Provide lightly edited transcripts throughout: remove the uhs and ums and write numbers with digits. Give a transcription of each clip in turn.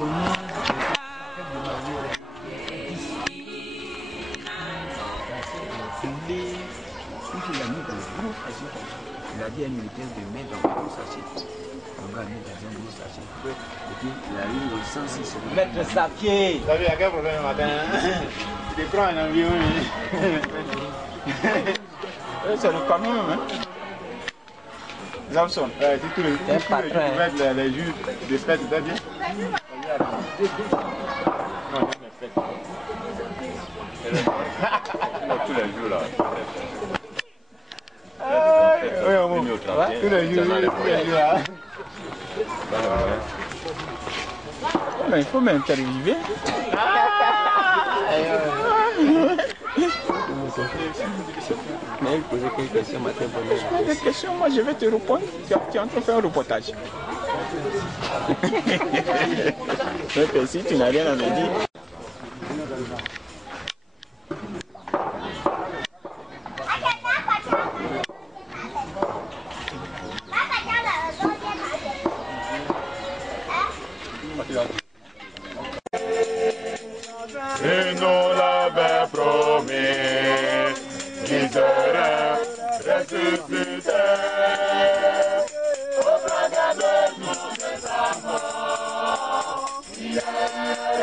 Il a dit à une militaire de mettre dans un gros sachet. On va mettre dans un gros sachet. Et puis il a eu 106. Maître Sapier. Vous savez, il y a quel problème le matin? Il prend un avion. C'est le camion même. Zamson. Si tous les jours, les jours de fête, c'est bien. Non, les fêtes. Tous les jours là. Oui, au moins. Tous les jours là. Il faut m'interviewer. Mais il posait quelques questions, matin. Des questions, moi je vais te répondre. Tu es en train de faire un reportage. Donc, si tu n'as rien à me dire. Il nous l'avait promis, qu'il serait ressuscité. Au travers de nous, de sa mort, il est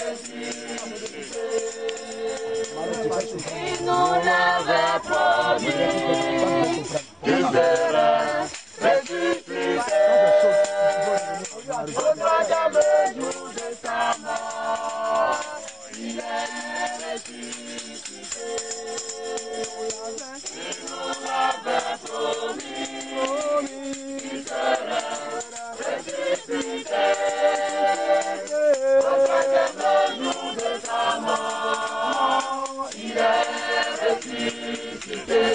ressuscité. Il nous l'avait promis, qu'il serait ressuscité. Au travers de nous, de sa mort, il est ressuscité. Il nous l'avait promis, il serait ressuscité. Au travers de nous, de sa mort, il est ressuscité.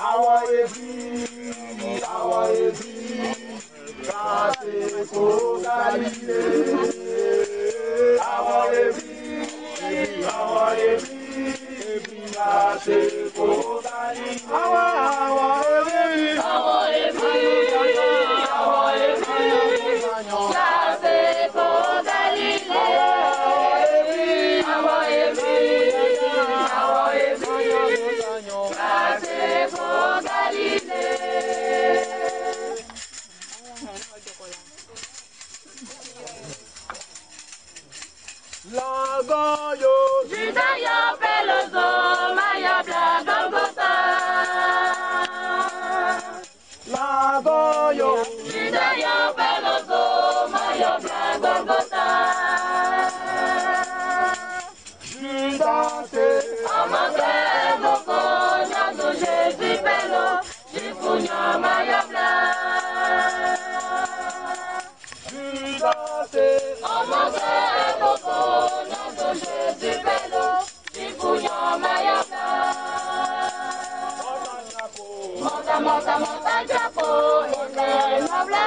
Our Lagoyo, Judayo peloso, maya bla Golgotha. Lagoyo, Judayo peloso, maya bla Golgotha. Judas, Amase boko, nado Jésus pelo, jifunya maya bla. Judas, Amase boko, nado Jésus pelo, jifunya maya bla. Monta japo, ebe nobla.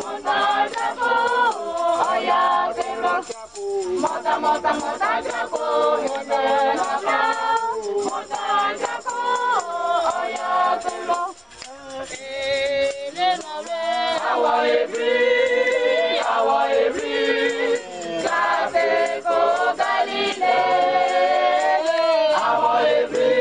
Monta japo, oya pelo. Monta japo, ebe nobla. Monta japo, oya pelo. Ele noble, awa every, kase ko Galilei. Awa every.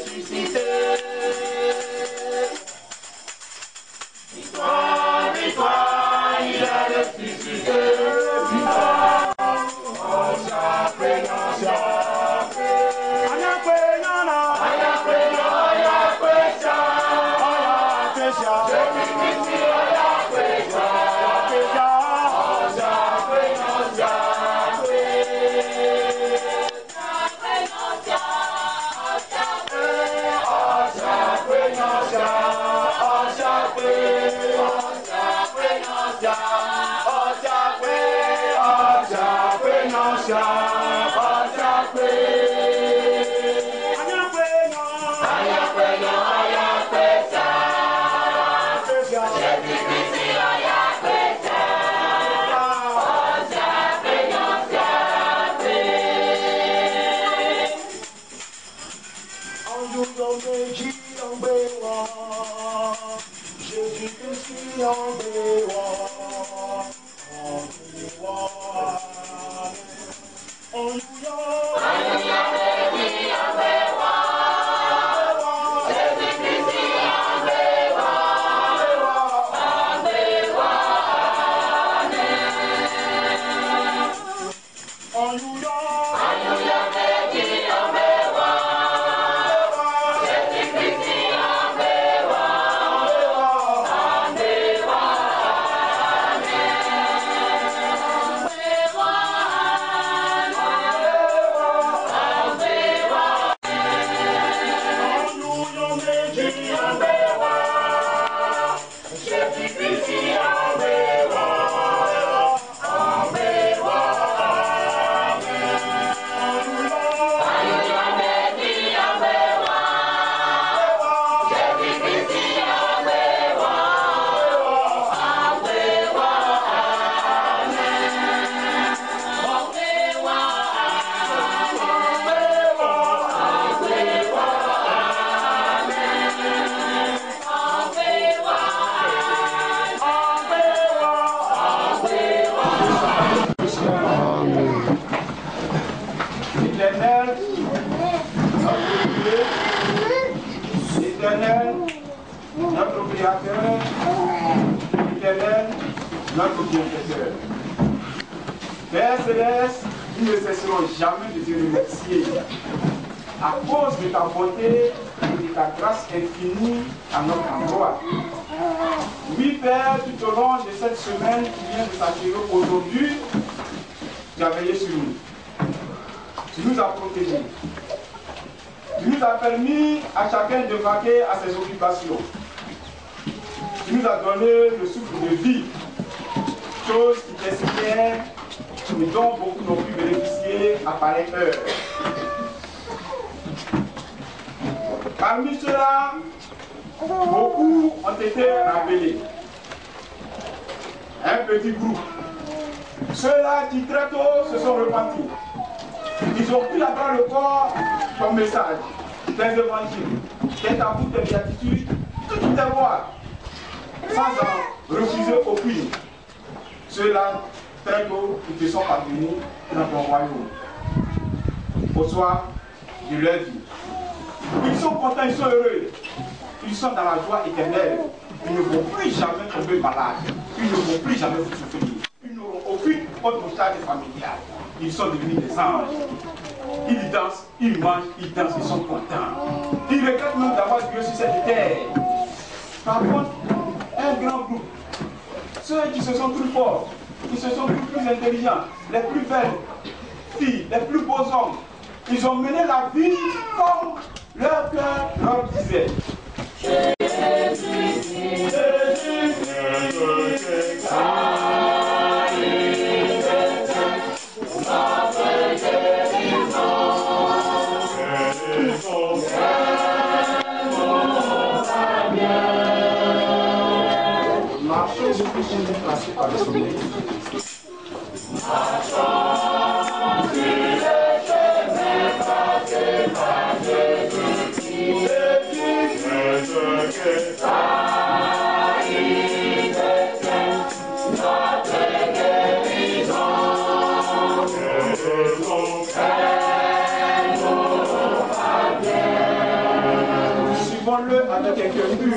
ressuscité. Victoire, victoire, il est ressuscité. Victoire, oh, ça fait Éternel, notre Créateur, Éternel, notre bienfaiteur. Père Céleste, nous ne cesserons jamais de te remercier à cause de ta bonté et de ta grâce infinie à notre endroit. Oui, Père, tout au long de cette semaine qui vient de s'achever aujourd'hui, tu as veillé sur nous. Tu nous as protégés. Tu nous as permis à chacun de vaquer à ses occupations. Tu nous as donné le souffle de vie, chose qui t'espère et dont beaucoup n'ont pu bénéficier à pareille heure. Parmi ceux-là, beaucoup ont été rappelés. Un petit groupe. Ceux-là qui très tôt se sont repentis. Ils ont pris à bras le corps ton message, tes évangiles, tes tabous, tes béatitudes, toutes tes voix, sans en refuser aucune. Ceux-là, très tôt, ils te sont parvenus dans ton royaume. Au soir de leur vie. Ils sont contents, ils sont heureux. Ils sont dans la joie éternelle. Ils ne vont plus jamais tomber malades. Ils ne vont plus jamais vous souffrir. Ils n'auront aucune autre charge familiale. Ils sont devenus des anges. Ils dansent, ils mangent, ils dansent, ils sont contents. Ils regrettent même d'avoir Dieu sur cette terre. Par contre, un grand groupe, ceux qui se sont plus forts, qui se sont plus intelligents, les plus belles filles, les plus beaux hommes, ils ont mené la vie comme leur cœur leur disait. Marchons sur le chemin tracé par le soleil. Chantons-le avec un cœur pur.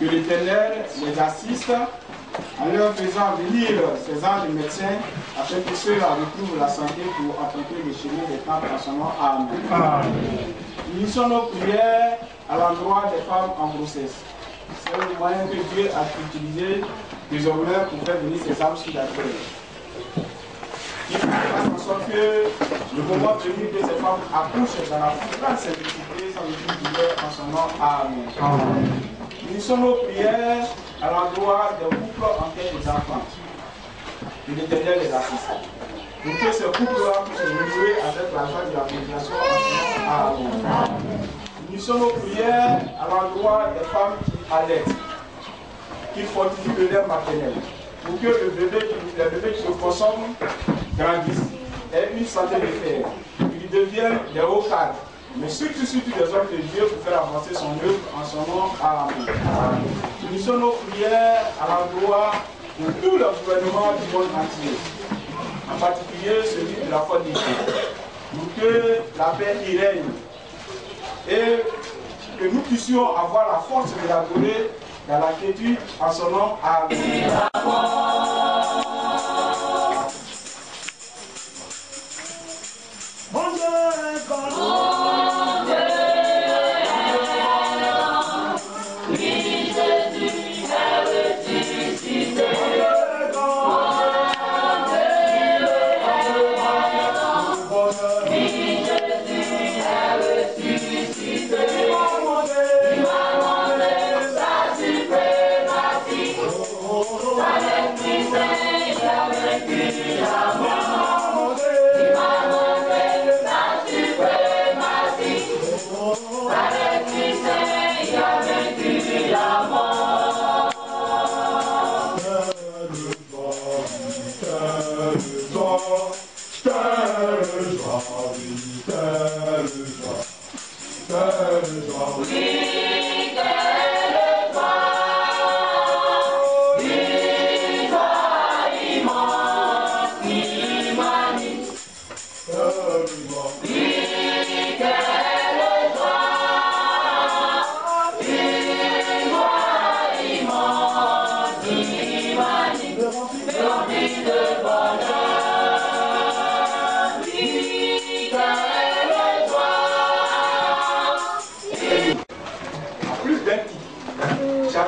Que l'Éternel les assiste en leur faisant venir ces anges médecins afin que ceux-là retrouvent la santé pour emprunter le chemin des temps en son nom. Amen. Unissons nos prières à l'endroit des femmes en grossesse. C'est le moyen que Dieu a utilisé désormais pour faire venir ces âmes sur la terre. Il faut faire en sorte que le moment venu que ces femmes accouchent dans la plus grande simplicité sans aucune douleur en son nom. Amen. Unissons nos prières à l'endroit des couples en quête des enfants. Que l'Éternel les assiste. Pour que ce couple-là puisse renouer avec la joie de la prédication en son nom. Amen. Unissons nos prières à l'endroit des femmes qui allaitent, qui fortifient le lait maternel. Pour que le bébé qui se consomme grandisse, ait une santé de fer, qu'il devienne des hauts cadres, mais surtout des hommes de Dieu pour faire avancer son œuvre en son nom. Amen. Unissons nos prières à l'endroit de tout le gouvernement du monde entier, en particulier celui de la foi divine, pour que la paix y règne et que nous puissions avoir la force de l'adorer dans la quiétude en son nom. Amen. Amen.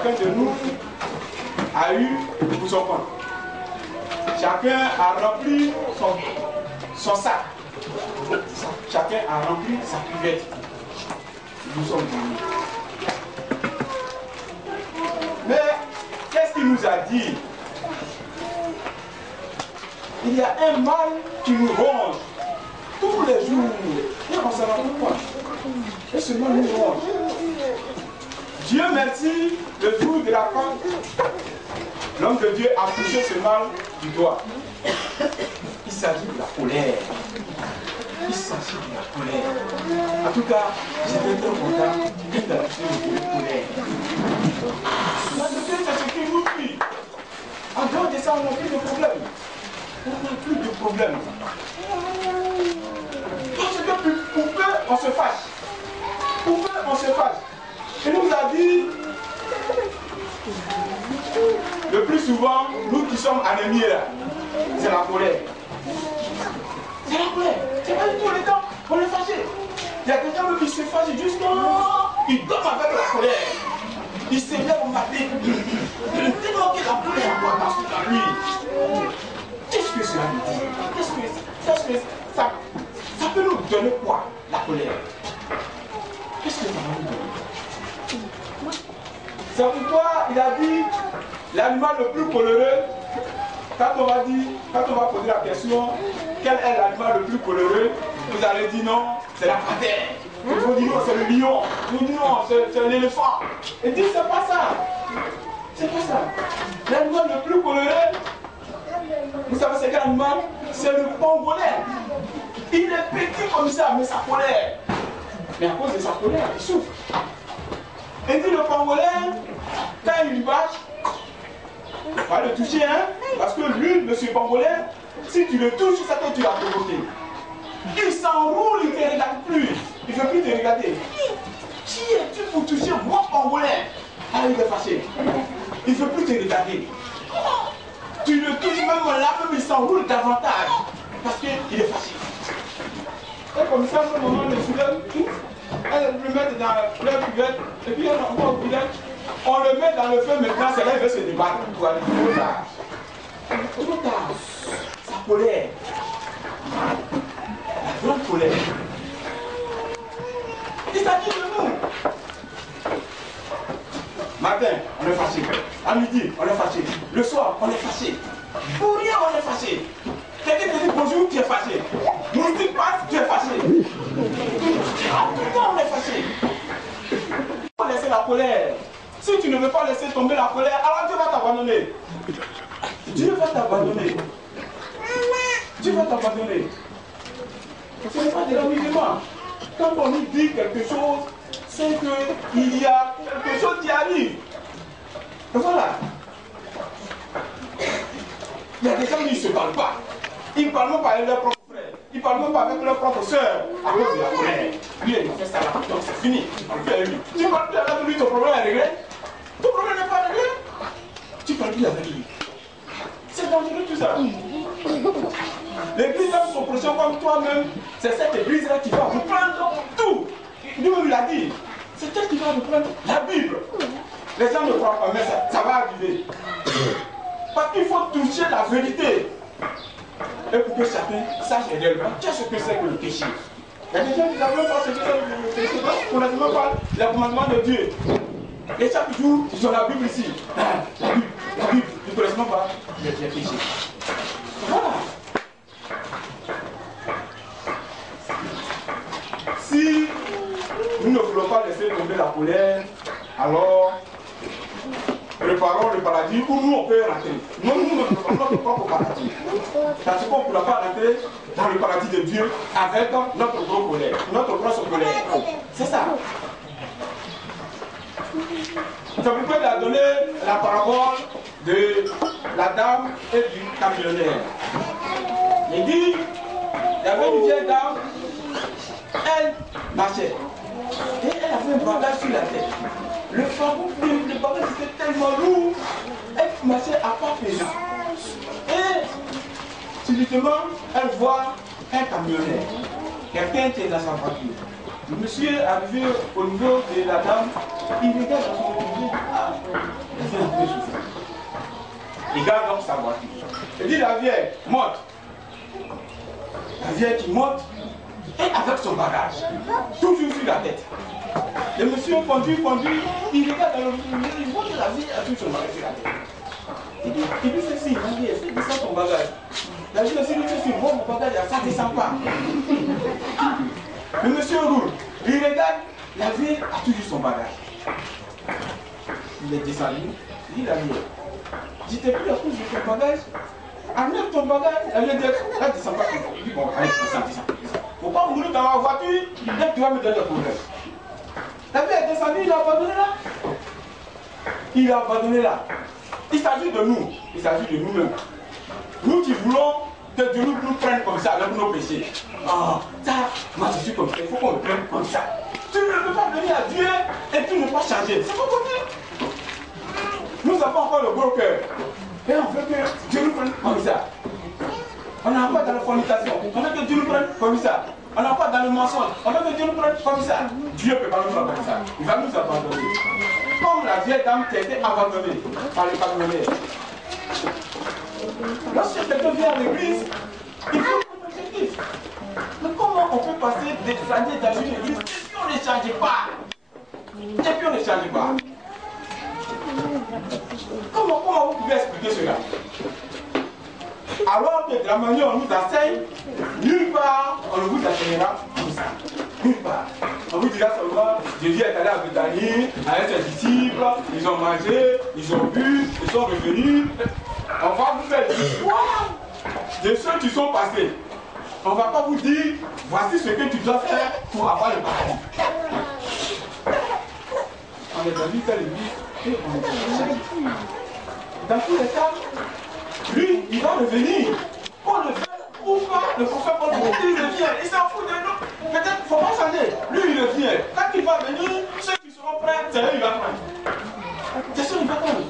chacun de nous a eu pour son compte. Chacun a rempli son sac. Chacun a rempli sa cuvette. Nous sommes venus. Mais qu'est-ce qu'il nous a dit? Il y a un mal qui nous ronge tous les jours. Et on ne s'en rend pas. Et ce mal nous ronge. Dieu merci, le jour de la Pâque, l'homme de Dieu a touché ce mal du doigt. Il s'agit de la colère. Il s'agit de la colère. En tout cas, j'étais très content qu'il a touché le colère. La Dieu, c'est ce qui nous dit. En dehors de ça, on n'a plus de problème. On n'a plus de problème. Parce que pour peu, on se fâche. Pour peu, on se fâche. Il nous a dit, le plus souvent, nous qui sommes ennemis là, c'est la colère. C'est la colère. C'est pas du tout le temps, on est fâché. Il y a quelqu'un qui se fâche jusqu'à... Il tombe avec la colère. Il se lève au matin. Tellement que la colère a quoi dans lui. Qu'est-ce que cela veut dire? Qu'est-ce que ça peut nous donner quoi, la colère? Qu'est-ce que ça va nous donner? C'est pourquoi il a dit l'animal le plus coléreux. Quand on va poser la question, quel est l'animal le plus coléreux, vous allez dire non, c'est la panthère. Vous dites non, c'est le lion. Vous dites non, c'est l'éléphant. Et dit c'est pas ça. C'est pas ça. L'animal le plus coléreux, vous savez c'est quel animal? C'est le pangolin. Il est petit comme ça, mais sa colère. Mais à cause de sa colère, il souffre. Et dit le pangolin, quand il va, pas le toucher, hein, parce que lui, monsieur pangolin, si tu le touches, c'est ça que tu l'as provoqué. Il s'enroule, il ne te regarde plus. Il ne veut plus te regarder. Qui es-tu pour toucher moi, pangolin? Ah, il est fâché. Il ne veut plus te regarder. Tu le touches même là, même il s'enroule davantage. Parce qu'il est fâché. Et comme ça, ce moment, le soulève tout. Elle le met dans leur cuvette, et puis elle envoie au village. On le met dans le feu maintenant, c'est là qu'il veut se débattre. Trop tard. Trop tard. Sa colère. La grande colère. Il s'agit de nous. Matin, on est fâché. À midi, on est fâché. Le soir, on est fâché. Pour rien, on est fâché. Quelqu'un te dit bonjour, tu es fâché. Moustique passe, tu es fâché. Pourquoi on est fâché? Il faut laisser la colère. Si tu ne veux pas laisser tomber la colère, alors Dieu va t'abandonner. Dieu va t'abandonner. Dieu va t'abandonner. Ce n'est pas de l'amusement. Quand on nous dit quelque chose, c'est qu'il y a quelque chose qui arrive. Et voilà. Il y a des gens qui ne se parlent pas. Ils ne parlent même pas avec leurs propres frères. Ils ne parlent même pas avec leurs propres soeurs. À cause de la colère. Lui, il a fait ça là. Donc c'est fini. Tu parles plus avec lui. Tu parles plus avec lui, ton problème est réglé. Ton problème n'est pas réglé. Tu parles plus avec lui. C'est dangereux tout ça. L'église dans son prochain comme toi-même, c'est cette église-là qui va reprendre tout. Lui-même il a dit. C'est elle qui va reprendre la Bible. Les gens ne croient pas, mais ça va arriver. Parce qu'il faut toucher la vérité. Et pour que chacun sache réellement qu'est-ce que c'est que le péché. Il y a des gens qui ne savent même pas ce que c'est le péché. On ne connaissent même pas les commandements de Dieu. Et chaque jour, ils ont la Bible ici. La Bible. Ils ne connaissent même pas les péchés. Voilà. Si nous ne voulons pas laisser tomber la colère, alors préparons le paradis où nous on peut rentrer. Nous préparons notre propre paradis. Parce qu'on ne pourra pas rentrer dans le paradis de Dieu avec notre propre colère, notre propre colère. C'est ça. C'est pourquoi il a donné la parabole de la dame et du camionneur. Il dit, il y avait une vieille dame, elle marchait. Et elle avait un bagage sur la tête. Le bagage était tellement lourd, elle marchait à pas pesant. Et subitement, elle voit un camionneur, quelqu'un qui est dans sa voiture. Le monsieur arrivé au niveau de la dame, il regarde dans son réfugié, ah, il vient un peu souffrir. Il garde donc sa voiture. Il dit la vieille, monte. La vieille qui monte, et avec son bagage, toujours sur la tête. Le monsieur conduit, il regarde dans le réfugié, il voit que la vieille a toujours son bagage sur la tête. Il dit ceci, la vieille, est-ce que descend ton bagage? La vieille aussi dit ceci, moi mon bagage, ça ne descend pas. Le monsieur roule, il regarde, la vieille a toujours son bagage. Il est descendu, il dit la vieille, je t'ai pris la couche de ton bagage, enlève ton bagage, elle vient dire, là descend pas. Il dit bon, allez, descend. Faut pas mourir dans ma voiture, dès que tu vas me donner le problème. La vieille est descendue, il a abandonné là. Il s'agit de nous, il s'agit de nous-mêmes. Nous qui voulons que Dieu nous prenne comme ça avec nos péchés. Oh, ça, moi je suis comme ça, il faut qu'on me prenne comme ça. Tu ne peux pas venir à Dieu et tu ne peux pas changer. C'est pas possible. Nous avons encore le gros cœur. Et on veut que Dieu nous prenne comme ça. On n'a pas dans la fornication, on veut que Dieu nous prenne comme ça. On n'a pas dans le mensonge, on veut que Dieu nous prenne comme ça. Dieu ne peut pas nous faire comme ça. Il va nous abandonner. Comme la vieille dame qui a été abandonnée par le partenaire. Lorsque quelqu'un vient à l'église, il faut un objectif. Mais comment on peut passer des années dans une église et puis on ne change pas? Comment vous pouvez expliquer cela? Alors que de la manière on nous enseigne, nulle part on ne vous enseignera comme ça. Nulle part. On vous dira seulement, Jésus est allé à Bethanie avec ses disciples, ils ont mangé, ils ont bu, ils sont revenus. On va vous faire l'histoire de ceux qui sont passés. On ne va pas vous dire, voici ce que tu dois faire pour avoir le paradis. On est venu faire l'église et on est venu. Dans tous les cas, lui, il va revenir. Qu'on le fait ou pas, le prophète Paul, il revient. Il s'en fout de nous. Peut-être qu'il ne faut pas changer. Lui, il revient. Quand il va venir, ceux qui seront prêts, c'est eux, il va prendre. C'est sûr, il va prendre.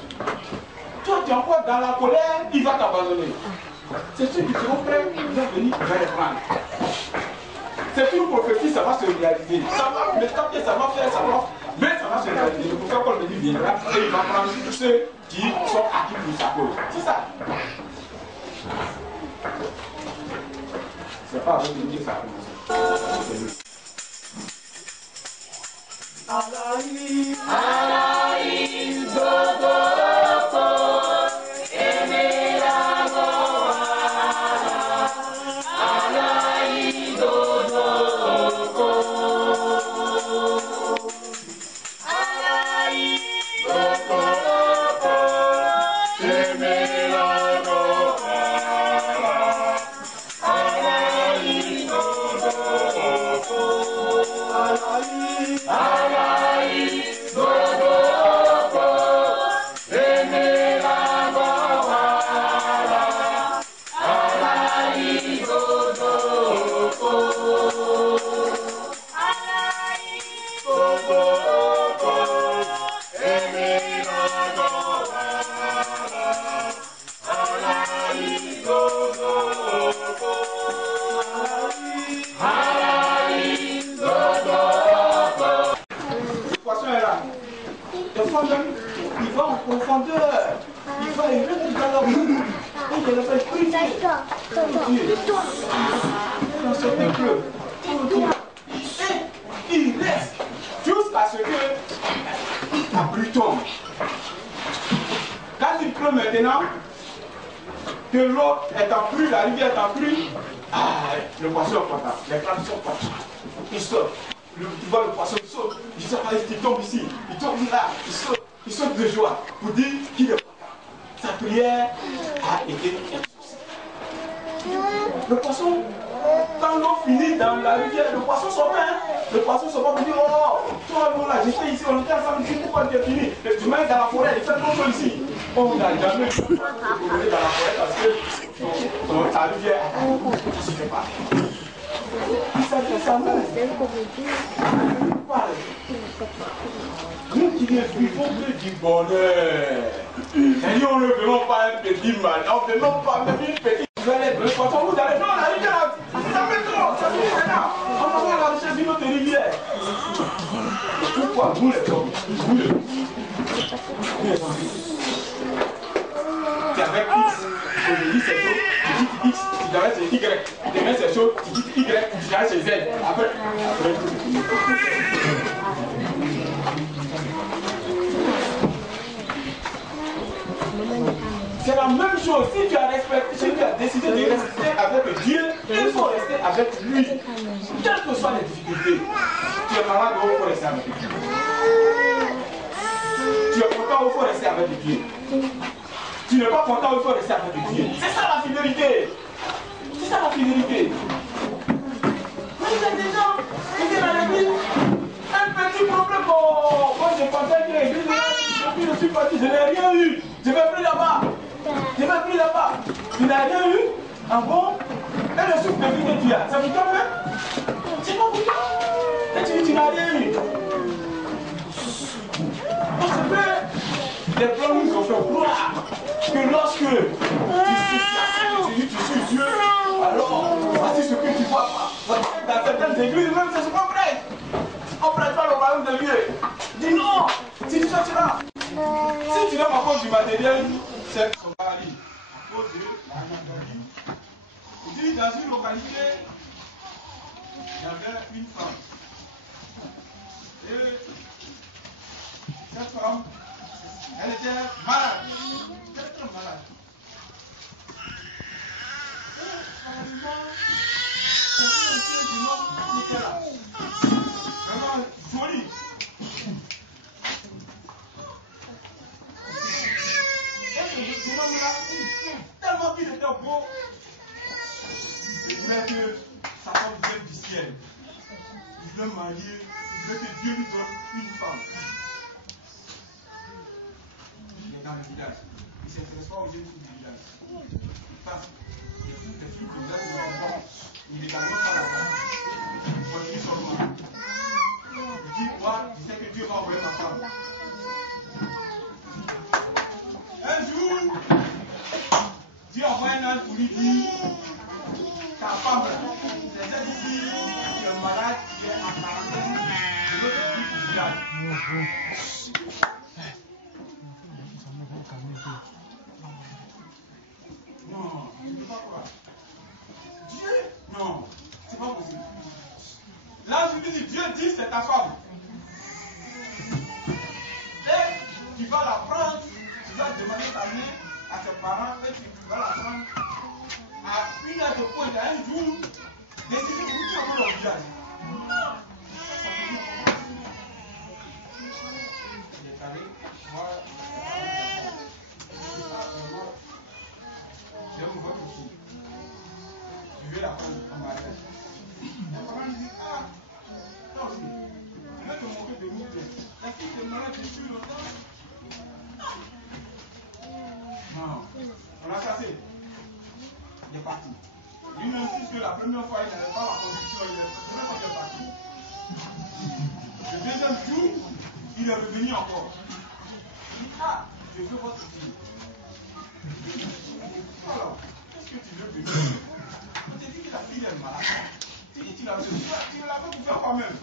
Toi, tu es encore dans la colère, il va t'abandonner. C'est ceux qui seront prêts, il va venir, il va les prendre. C'est une prophétie, ça va se réaliser. Ça va, le temps que ça va faire, ça va. Mais ça va se réaliser. Le prophète Paul me dit viendra et il va prendre ceux qui sont acquis pour sa cause. C'est ça. C'est pas avec lui que ça a commencé. Il va en profondeur, il va y rentrer dans leur vie, et il le fait prier. Dans ce peuple, et il reste jusqu'à ce que la pluie tombe. Quand il pleut maintenant, que l'eau est en pluie, la rivière est en pluie, le poisson est content, les crabes sont contents, ils sortent. Tu vois le poisson, il saute, il tombe ici, il tombe là, il saute de joie pour dire qu'il est content. Sa prière a été exaucée. Le poisson, quand l'eau finit dans la rivière, le poisson sort pas. Le poisson sort pas pour dire, oh, toi, nous là, j'étais ici, on était ensemble ici, pourquoi tu es fini? Et tu m'as dans la forêt, il fait trop chaud ici. On n'a jamais pu dans la forêt parce que ta rivière, ça ne se fait pas. Nous qui ne vivons que du bonheur. Et nous ne venons pas un petit mal, on ne venons pas même une petite. Vous allez, le poisson, vous allez, non, la rivière, ça fait trop, ça fait maintenant. On va la recherche d'une autre rivière. boule les hommes. Boule. C'est avec X. Aujourd'hui c'est chaud, tu dis X, tu t'arrêtes c'est Y. Demain c'est chaud, tu dis Y, tu t'arrêtes c'est Z. Après. C'est la même chose. Si tu as respecté, si tu as décidé de rester avec Dieu, il faut rester avec lui. Quelles que soient les difficultés. Tu es malade, il faut rester avec Dieu. Tu es content, il faut rester avec Dieu. Tu n'es pas content, il faut rester avec Dieu. C'est ça la fidélité. C'est ça la fidélité. Mais il y a des gens qui viennent à l'église. Un petit problème. Moi je pensais que l'église, depuis je suis parti, je n'ai rien eu. Je ne vais plus là-bas. Je ne vais plus là-bas. Tu n'as rien eu. Ah bon? Et le souffle de vie que tu as, ça vous tombe? C'est pas pour toi. Et tu dis tu n'as rien eu. On se fait. Les plans nous ont fait croire que lorsque tu suis Dieu, alors voici ce que tu vois pas. Dans certaines églises, même c'est ce qu'on prête. On ne prête pas le royaume de Dieu. Dis non. Si tu sortiras. Si tu donnes à cause du matériel, c'est son paradis. À cause de la maladie. Il dit dans une localité, il y avait une femme. Et cette femme, elle était malade. Très malade. Vraiment joli. Et ce homme-là, tellement qu'il était beau, il voulait que sa femme vienne du ciel. Il voulait marier, il voulait que Dieu lui donne une femme. Il est dans le village. Il ne s'intéresse pas aux jeunes filles du village. Il passe. Les filles du village ne sont pas. Il est carrément pas là-bas. Il continue son chemin. Il dit, moi, je sais que Dieu va envoyer ma femme. Un jour, Dieu envoie un ange pour lui dire, ta femme, c'est cette fille qui est malade, qui est en quarantaine, de l'autre fille du village. Non, je ne peux pas croire. Dieu, non, c'est pas possible. Là, je lui dis, Dieu dit, c'est ta femme. Et tu vas la prendre, tu vas demander ta main à tes parents, et tu vas la prendre à une heure de pointe, à un jour, décider de vous tuer dans le village. Il est carré, moi, je vais vous voir ici. Je vais la prendre en mariage. Les parents disent, ah, toi aussi, je vais te montrer de nous. La fille est malade depuis longtemps. Non, on l'a cassé. Il est parti. Lui même puisque la première fois il n'avait pas la conviction, il est parti. Le deuxième jour, il est revenu encore. Il dit, ah, je veux votre fille. Alors, qu'est-ce que tu veux que je fasse? On te dit que la fille est malade. Tu dis, tu la veux pour faire quoi même?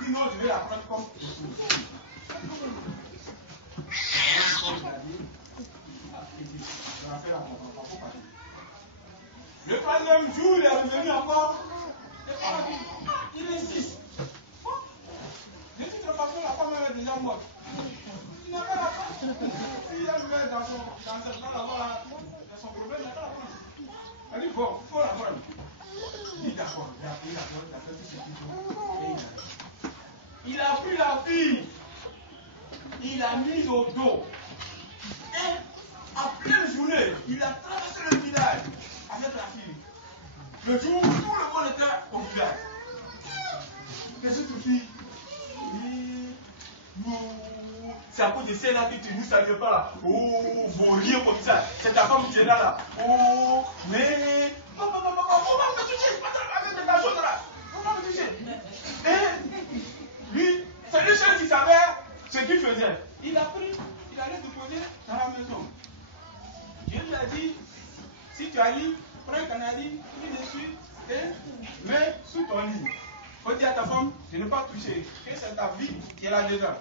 Il dit, non, je vais la prendre comme épouse. Le troisième jour, il est revenu encore. Il insiste. De toute façon, la femme est déjà morte. Il n'a pas la femme. Si elle meurt dans son problème, il n'a pas la femme. Elle dit, bon, il faut la prendre. Il dit, d'accord, il a pris la femme, il a fait tout ce qu'il faut. Et il a pris la fille. Il l'a mise au dos. Et en pleine journée, il a traversé le village avec la fille. Le jour où tout le monde était au village. Qu'est-ce que tu fais? C'est à cause de celle-là que tu ne salues pas là. Oh, vos riens comme ça. C'est ta femme qui est là. Oh, mais. On va me toucher. Pas ta chose là. On va me toucher. Et lui, c'est lui seul qui savait ce qu'il faisait. Il a pris, il allait déposer dans la maison. Dieu lui a dit, si tu as eu, prends un canari, mets dessus et mets sous ton lit. faut dire à ta femme de ne pas toucher, que c'est ta vie qui est là dedans.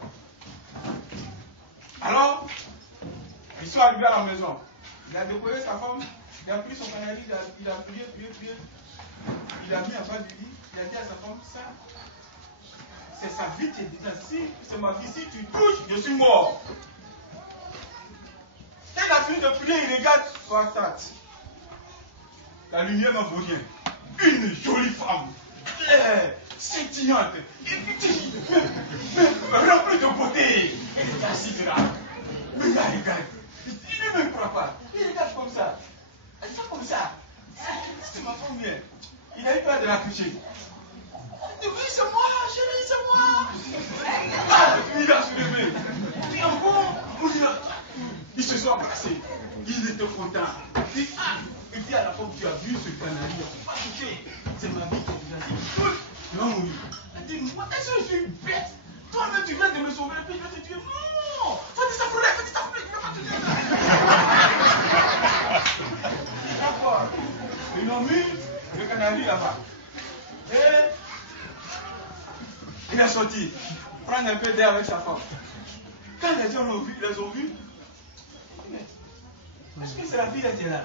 Alors, ils sont arrivés à la maison. Il a déposé sa femme, il a pris son canari, il a prié. Il a mis en bas du lit, il a dit à sa femme, ça, c'est sa vie qui est dedans. Si c'est ma vie, si tu touches, je suis mort. Quand il a fini de prier, il regarde sur la tête. La lumière n'en vaut rien. Une jolie femme, claire, scintillante, remplie de beauté. Elle est assise là. Mais il regarde. Il ne me croit pas. Il regarde comme ça. Elle fait comme ça. C'est ma femme bien. Il a eu peur de la toucher. Il dit, oui, c'est moi, chérie, c'est moi. Ah, il a soulevé. Il dit, encore. Ils se sont embrassés. Il était content. Il dit à la femme, tu as vu ce canari, il ne faut pas toucher. C'est ma vie qui vous a dit. Non, oui. Elle dit, moi, est-ce que je suis bête? Toi-même, tu viens de me sauver, puis je vais te dire, non, faut t'affouler, je ne vais pas te dire ça. D'accord. Ils ont mis le canari là-bas. Et il est sorti, prendre un peu d'air avec sa femme. Quand les gens les ont vus, est-ce que c'est la fille qui était là?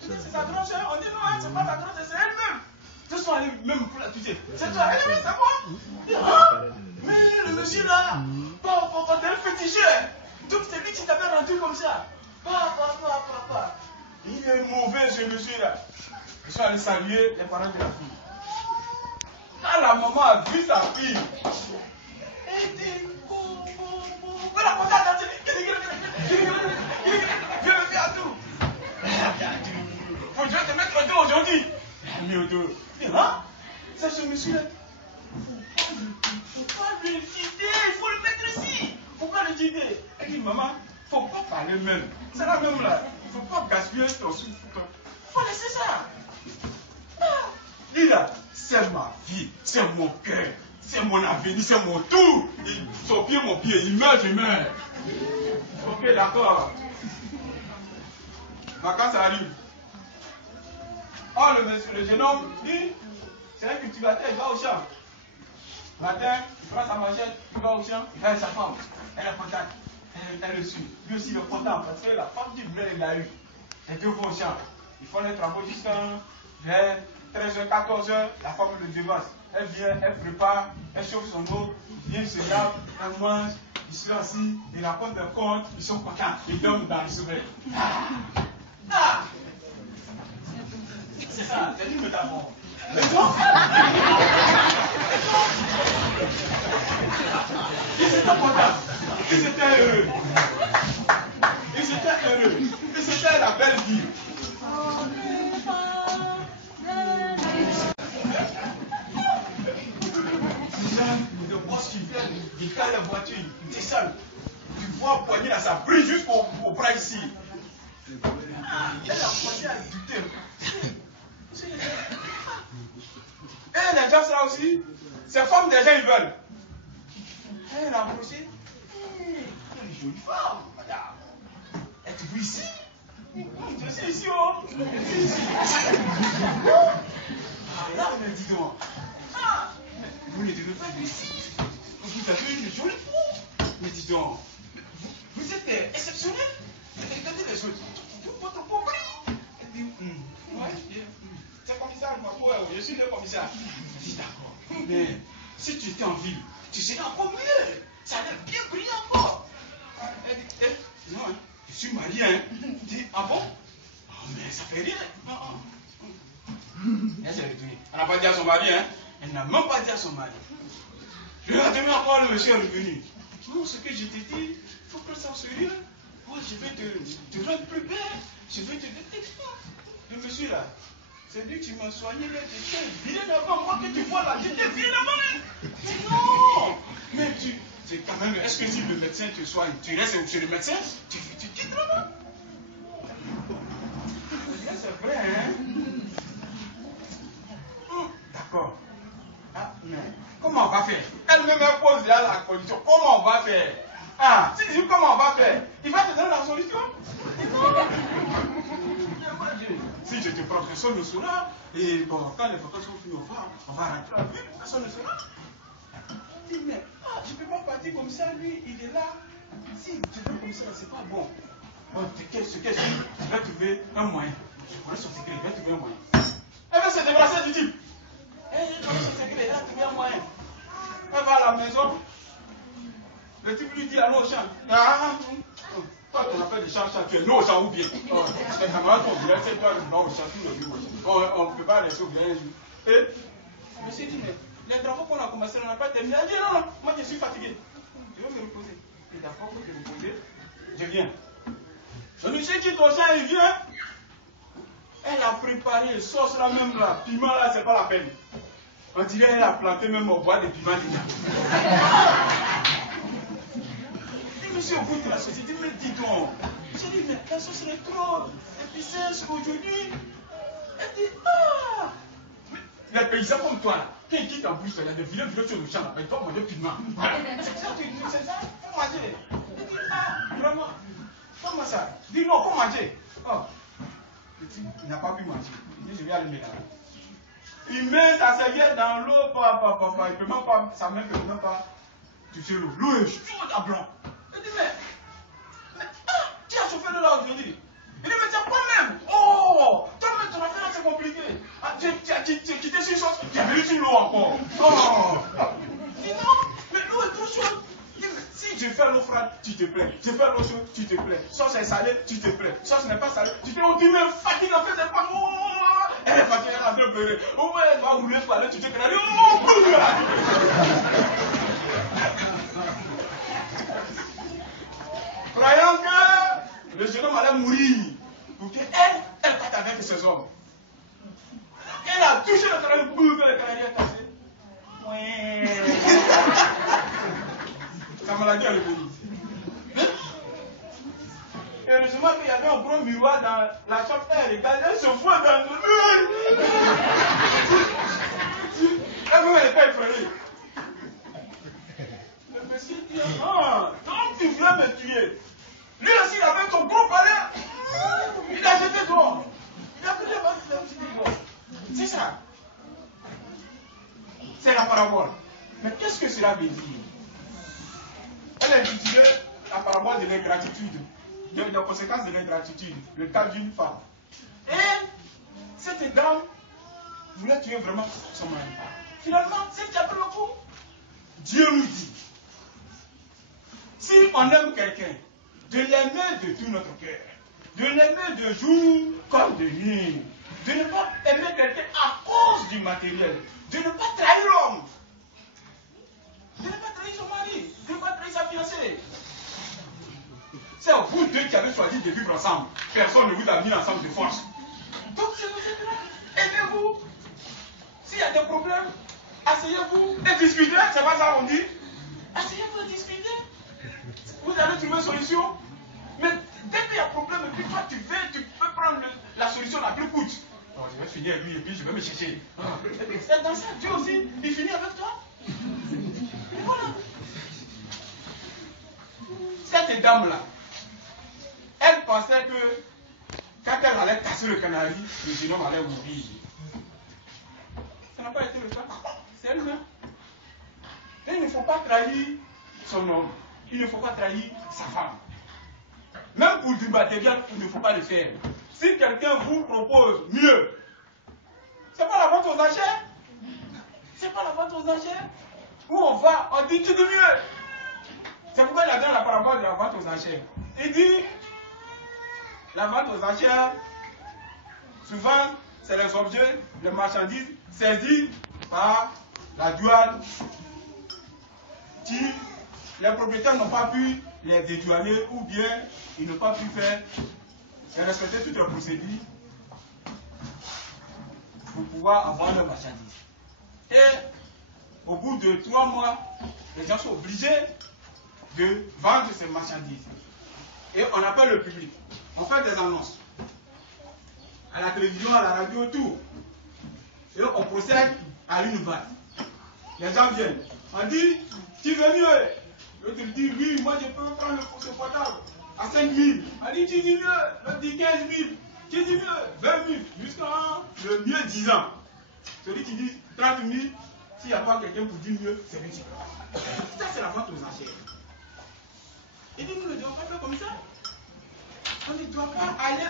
C'est sa grande sœur. On dit non, c'est pas la grande sœur, c'est elle-même. Ils sont allés même pour la tuer. C'est toi, elle-même, c'est moi. Ah, mais le monsieur là, papa, t'es un féticheur. Donc c'est lui qui t'avait rendu comme ça. Papa. Il est mauvais ce monsieur là. Ils sont allés saluer les parents de la fille. Quand la maman a vu sa fille, elle dit, voilà, regarde, viens me faire tout. Faut que je te mettre au dos aujourd'hui. Mais au dos. Hein? C'est ce monsieur-là. Faut pas le quitter, il faut le mettre ici. Faut pas le quitter. Elle dit, maman, faut pas parler même. C'est la même là. Faut pas gaspiller ton souffle. Faut laisser ça. Lui là, c'est ma vie, c'est mon cœur, c'est mon avenir, c'est mon tout. Son pied, mon pied, il meurt, je meurs. Ok, d'accord. Quand ça arrive. Oh, le jeune homme, lui, c'est un cultivateur, il va au champ. Matin, il prend sa machette, il va au champ, il va avec sa femme. Elle est contente, elle le suit. Lui aussi, il est content parce que la femme du blé, il l'a eu. Les deux vont au champ. Ils font les travaux jusqu'à 13h, 14h, la femme le devance. Elle vient, elle prépare, elle chauffe son eau, vient se lave, elle mange, ils sont assis, ils racontent des contes, ils sont contents, ils dorment dans le sommeil. C'est ça, c'est une métaphore. Mais donc, ils étaient contents, ils étaient heureux. Et c'était la belle vie. Le boss qui vient, il garde la voiture, il descend. Tu vois poigner là, ça brille jusqu'au bras ici. Elle a commencé à douter. Et les gens là aussi, ces femmes déjà ils veulent. Elle a approché. Une jolie femme, madame. Êtes-vous ici? Je suis ici, oh. Je suis ici. Ah là, on me dit donc. Ah, vous ne devez pas être ici. Vous avez une jolie femme. Mais dis donc, vous êtes exceptionnel. Regardez les autres. Votre peau brille. Elle dit, ouais, c'est commissaire, je suis le commissaire. Je dis d'accord. Mais si tu étais en ville, tu serais encore mieux. Ça a l'air bien brillant encore. Elle dit, non, je suis marié. Hein. Je dis, ah bon? Oh, mais ça fait rien. Elle s'est retournée. Elle n'a pas dit à son mari, hein. Elle n'a même pas dit à son mari. Je vais attendre encore, le monsieur est revenu. Non, ce que je t'ai dit, il faut que ça se sérieux. Moi, je vais te rendre plus belle. Je vais te dire. Le monsieur là, c'est lui qui m'a soigné là. J'étais vilain avant moi que tu vois là. J'étais vilain avant. Non. Mais tu. C'est quand même. Est-ce que si le médecin te soigne, tu restes chez le médecin, tu quittes là-bas? C'est vrai, hein? D'accord. Ah, mais comment on va faire? Elle-même pose là la condition. Comment on va faire? Ah, si tu dis comment on va faire, il va te donner la solution. Si je te prends, personne ne saura. Et bon, quand les vacances sont finies, on va rentrer à la ville, personne ne saura. Je dis, mais je ne peux pas partir comme ça, lui, il est là. Si tu fais comme ça, c'est pas bon. Bon, ce que je vais trouver un moyen. Je connais son secret, je vais trouver un moyen. Elle va se débarrasser du type. Elle connaît son secret, elle va trouver un moyen. Elle va à la maison. Le type lui dit, allô, au champ. Toi, ton affaire de champ, tu es non au champ ou bien. Les camarades sont bien, c'est toi, tu vas au champ tout le jour. On ne peut pas laisser au bien un jour. Et je me suis dit, mais les travaux qu'on a commencé, on n'a pas terminé. Elle dit, non, non, moi je suis fatigué. Je vais me reposer. Et d'accord, pour te reposer, je viens. Le monsieur quitte au champ, il vient. Elle a préparé sauce là même là, piment là, c'est pas la peine. On dirait qu'elle a planté même au bois de piment déjà. Et monsieur au bout de la société me dit donc. J'ai dit, mais la sauce est trop épicée aujourd'hui. Elle dit, ah! Les paysans comme toi là, quand ils quittent en bouche, il y a des vilains sur le champ là, ils doivent manger piment. C'est ça, faut manger. Elle dit, ah, vraiment, comment ça? Dis non, faut manger. Oh. Il n'a pas pu manger. Il dit, je vais aller me laver. Il met sa serviette dans l'eau, il peut même pas, sa main ne peut même pas toucher l'eau. L'eau est chaude à blanc. Il dit, mais qui a chauffé l'eau là aujourd'hui? Il dit, mais c'est toi-même. Oh, toi-même, ton affaire c'est compliqué. Tu as quitté sur une chose, tu as venu sur l'eau encore. Oh. Il dit, non, mais l'eau est trop chaude. Il dit, mais si je fais l'eau froide, tu te plais. Je fais l'eau chaude, tu te plais. Sauce est salée, tu te plais. Sauce n'est pas salée, tu te plais. Tu me fatigues en fait, c'est pas. Elle est fatiguée, elle est en train de pleurer. Oh, elle va rouler par là, tu te plais. Oh, croyant que le jeune homme allait mourir. Pour qu'elle parte avec ses hommes. Elle a touché le canari, boum, le canari est cassé. Ouais. Sa maladie est revenue. Et heureusement qu'il y avait un gros miroir dans la chambre, elle regarde, elle se voit dans le mur. Elle n'est pas effrayée. Le monsieur dit, ah, donc tu voulais me tuer. Lui aussi, il avait son gros palais. Il a jeté dehors. Il a pris les balles, il a jeté dehors. C'est ça. C'est la parabole. Mais qu'est-ce que cela veut dire? Elle a utilisé la parabole de l'ingratitude. Les conséquences de l'ingratitude. Le cas d'une femme. Et cette dame voulait tuer vraiment son mari. Finalement, c'est qui a pris le coup. Dieu nous dit, si on aime quelqu'un, de l'aimer de tout notre cœur, de l'aimer de jour comme de nuit, de ne pas aimer quelqu'un à cause du matériel, de ne pas trahir l'homme, de ne pas trahir son mari, de ne pas trahir sa fiancée. C'est vous deux qui avez choisi de vivre ensemble. Personne ne vous a mis ensemble de force. Donc si vous êtes là, aimez-vous. S'il y a des problèmes, asseyez-vous et discutez. C'est pas ça qu'on dit. Asseyez-vous et discutez. Vous allez trouver une solution. Mais dès qu'il y a un problème, et puis toi tu peux prendre la solution la plus courte. Oh, je vais finir avec lui et puis je vais me chercher. C'est dans ça, Dieu aussi, il finit avec toi. Et voilà. Cette dame-là, elle pensait que quand elle allait casser le canari, le jeune homme allait mourir. Ça n'a pas été le cas. C'est elle-même. Il ne faut pas trahir son homme. Il ne faut pas trahir sa femme. Même pour du matériel, il ne faut pas le faire. Si quelqu'un vous propose mieux, c'est pas la vente aux enchères. C'est pas la vente aux enchères. Où on va, on dit tu dis mieux. C'est pourquoi il y a dans la parabole de la vente aux enchères. Il dit, la vente aux enchères, souvent, c'est les objets, les marchandises saisis par la douane qui, les propriétaires n'ont pas pu les dédouaner ou bien ils n'ont pas pu faire et respecter toutes les procédures pour pouvoir avoir leurs marchandises. Et au bout de 3 mois, les gens sont obligés de vendre ces marchandises. Et on appelle le public. On fait des annonces. À la télévision, à la radio, tout. Et on procède à une vente. Les gens viennent. On dit, tu veux mieux? L'autre dit, oui, moi je peux prendre ce portable à 5 000. On dit, tu dis mieux? L'autre dit 15 000. Qui dit mieux 20 minutes, jusqu'à le mieux 10 ans. Celui qui dit 30 minutes, s'il n'y a pas quelqu'un pour dire mieux, c'est lui qui peut. Ça, c'est la vente aux enchères. Il dit, nous ne devons pas faire comme ça. On ne doit pas aller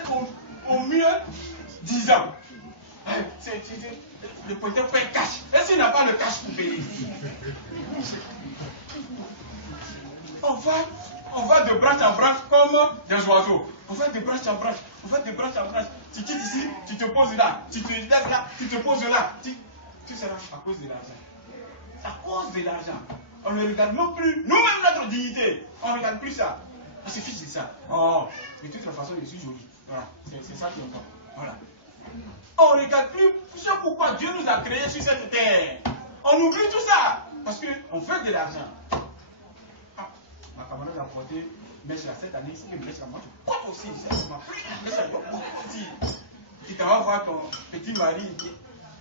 au mieux 10 ans. Le pointeur fait cash. Et s'il n'a pas le cash pour payer? On va de branche en branche comme des oiseaux. On va de branche en branche. On va de branche en branche. Tu quittes ici, tu te poses là. Tu te lèves là, tu te poses là. Tout cela à cause de l'argent. À cause de l'argent. On ne regarde même plus nous-mêmes notre dignité. On ne regarde plus ça. On se fiche de ça. Oh, de toute façon, je suis joli. Voilà, c'est ça qui est important. Voilà. On ne regarde plus ce pourquoi Dieu nous a créés sur cette terre. On oublie tout ça. Parce qu'on veut de l'argent. Ah, ma camarade a porté, mais cette année, si je me laisse à moi, je porte aussi. Mais ça doit aussi. Tu vas voir ton petit mari.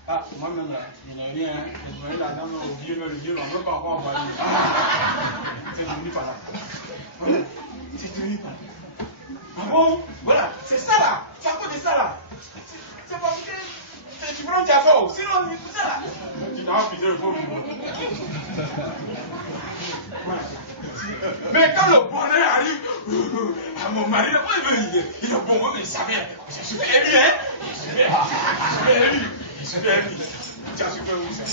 Ah, moi-même là, je n'ai rien. Je voyais la dame au vieux, le vieux, on ne veut pas encore voir. Ah, c'est devenu par là. Voilà, c'est devenu par là. Ah bon? Voilà, c'est ça là. C'est à cause de ça là. C'est parce que tu prends un diafo. Sinon, c'est ça là. Tu t'en vas piser le faux. Voilà. Mais quand le bonheur arrive à mon mari, il est bon, mais il savait. Je suis élu, hein? Je suis élu. Je suis élu. Tu as super où ça?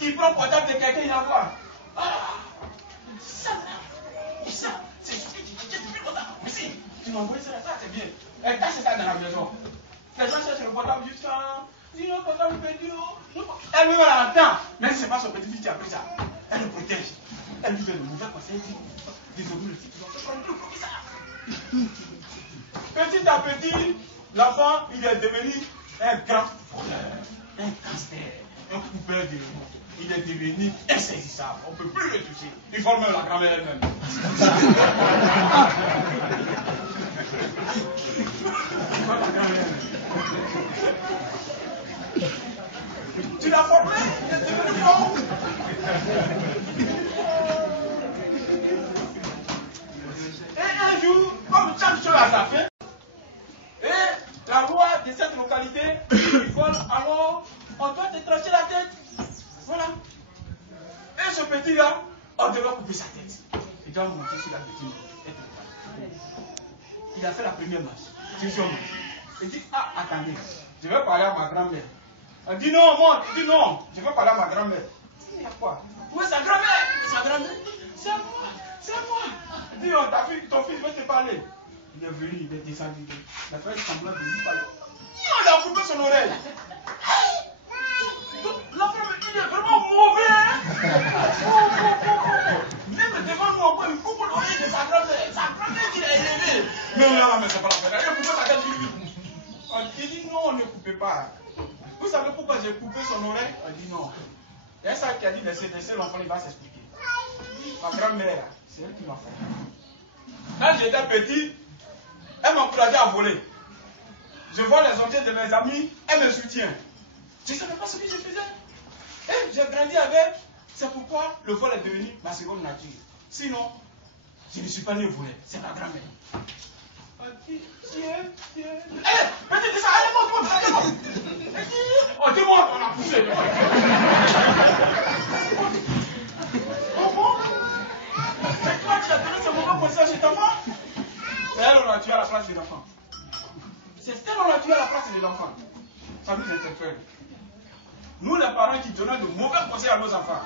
Il prend le portable de quelqu'un, il envoie. Ah, ça là, ça, c'est ce que tu dis depuis longtemps. Mais si, tu m'as envoyé ça, c'est bien. Elle cache ça dans la maison. Les gens cherchent le portable juste ça. Dis le portable perdu. Elle me l'entend. Mais ce n'est pas son petit-fils qui a pris ça. Elle le protège. Elle lui donne le mauvais conseil. Désolé, le petit, tu vas faire ça. Petit à petit, l'enfant, il est devenu un grand voleur, un casse-terre, un coupeur de roues. Il est devenu insaisissable. On ne peut plus le toucher. Il forme la grand-mère elle-même. Tu l'as formé, il est devenu bon. Et un jour, comme chaque chose a sa fin, et la loi de cette localité, il vole, alors on doit te trancher la tête. Voilà. Et ce petit-là, on devait couper sa tête. Il doit monter sur la petite. Il a fait la première marche. Il dit, ah, attendez, je vais parler à ma grand-mère. Elle dit, non, monte. Il dit, non, je vais parler à ma grand-mère. Il dit, à quoi? Où est sa grand-mère? Sa grand-mère? C'est moi, c'est moi. Il dit, oh, ton fils veut te parler. Il est venu, il est descendu. Il a fait semblant de lui parler. Il a coupé son oreille. L'enfant, il est vraiment mauvais. Même devant nous, encore, il coupe l'oreille de sa grand-mère. Sa grand-mère qui l'a élevé. Non, mais c'est pas la peine. Il a coupé sa tête sur lui. Il dit non, ne coupez pas. Vous savez pourquoi j'ai coupé son oreille? Il dit non. Il y a ça qui a dit laissez l'enfant, il va s'expliquer. Ma grand-mère, c'est elle qui m'a fait. Quand j'étais petit, elle m'encourageait à voler. Je vois les objets de mes amis, elle me soutient. Je ne savais pas ce que je faisais. Et j'ai grandi avec. C'est pourquoi le vol est devenu ma seconde nature. Sinon, je ne suis pas né volé. C'est ma grand-mère. Hé, petit, dis ça, allez, monte. Oh, dis-moi, on a poussé. Comment? C'est toi qui as donné ce mauvais conseil à cet enfant? C'est elle, on a tué à la place de l'enfant. C'est elle, on a tué à la place de l'enfant. Ça nous interpelle. Nous, les parents qui donnons de mauvais conseils à nos enfants.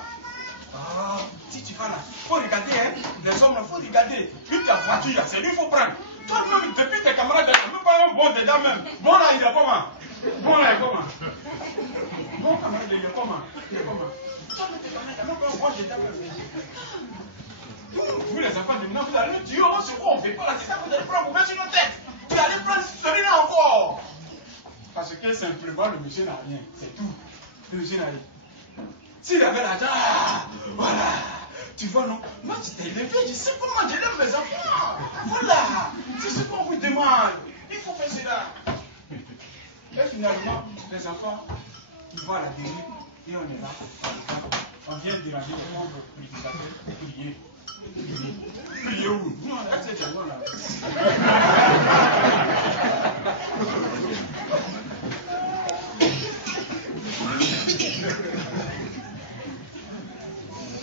Ah, si tu vas là, il faut regarder, hein, les hommes, il faut regarder. Puis ta voiture, c'est lui qu'il faut prendre. Toi-même, depuis tes camarades, même pas un bon dedans même. Bon là, il est comment? Bon là, il est comment? Bon camarade, il est comment? Il est comment? Toi-même, tes camarades, même pas un bon dedans même. Vous, les enfants de maintenant, vous allez dire, oh, c'est quoi, on ne fait pas là, c'est ça que vous allez prendre, vous mettre sur nos têtes. Vous allez prendre celui-là encore. Parce que simplement, le monsieur n'a rien, c'est tout. Le monsieur n'a rien. S'il avait l'argent, ah, voilà. Tu vois, non? Moi, tu t'es élevé, je sais comment j'élève mes enfants. Voilà. C'est ce qu'on vous demande. Il faut faire cela. Et finalement, les enfants, ils vont à la dérive et on est là. On vient déranger les pauvres prédicateurs et prier. Prier où? Non, là, c'est tellement là.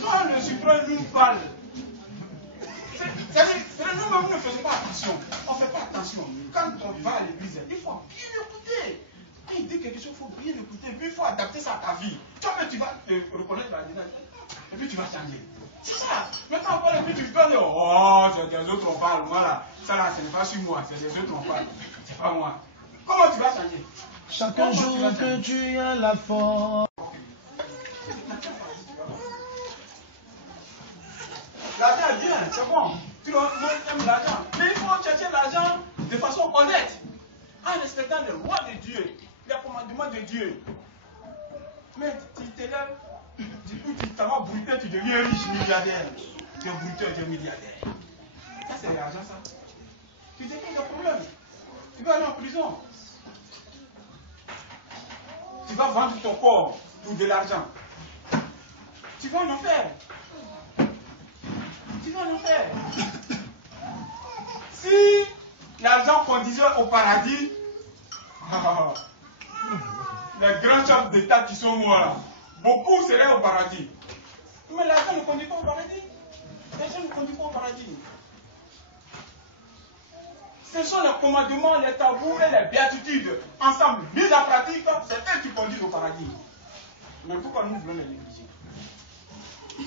Quand le suprême nous parle, c'est-à-dire, nous-mêmes ne faisons pas attention. On ne fait pas attention. Quand on va à l'église, il faut bien écouter. Quand il dit quelque chose, il faut bien écouter. Puis il faut adapter ça à ta vie. Toi-même, tu vas te reconnaître là-dedans. Et puis tu vas changer. C'est ça. Maintenant, on parle et puis tu peux dire, oh, c'est des autres on parle. Voilà. Ça là, ce n'est pas sur moi, c'est des autres on parle. C'est pas moi. Comment tu vas changer? Chaque jour que tu as la force. L'argent est bien, c'est bon. Tout le monde aime l'argent. Mais il faut chercher l'argent de façon honnête. En respectant les lois de Dieu, les commandements de Dieu. Mais tu t'élèves, du coup tu t'en vas bruiter, tu deviens riche, milliardaire. Tu es bruteur, tu es milliardaire. Ça c'est l'argent ça. Tu décris des problèmes. Tu vas aller en prison. Tu vas vendre ton corps pour de l'argent. Tu vas en enfer. Tu vas en enfer. Si l'argent conduisait au paradis, les grands chefs d'État qui sont morts là, beaucoup seraient au paradis. Mais l'argent ne conduit pas au paradis. L'argent ne conduit pas au paradis. Ce sont les commandements, les tabous et les béatitudes ensemble mis en pratique, c'est eux qui conduisent au paradis. Mais pourquoi nous voulons les négliger?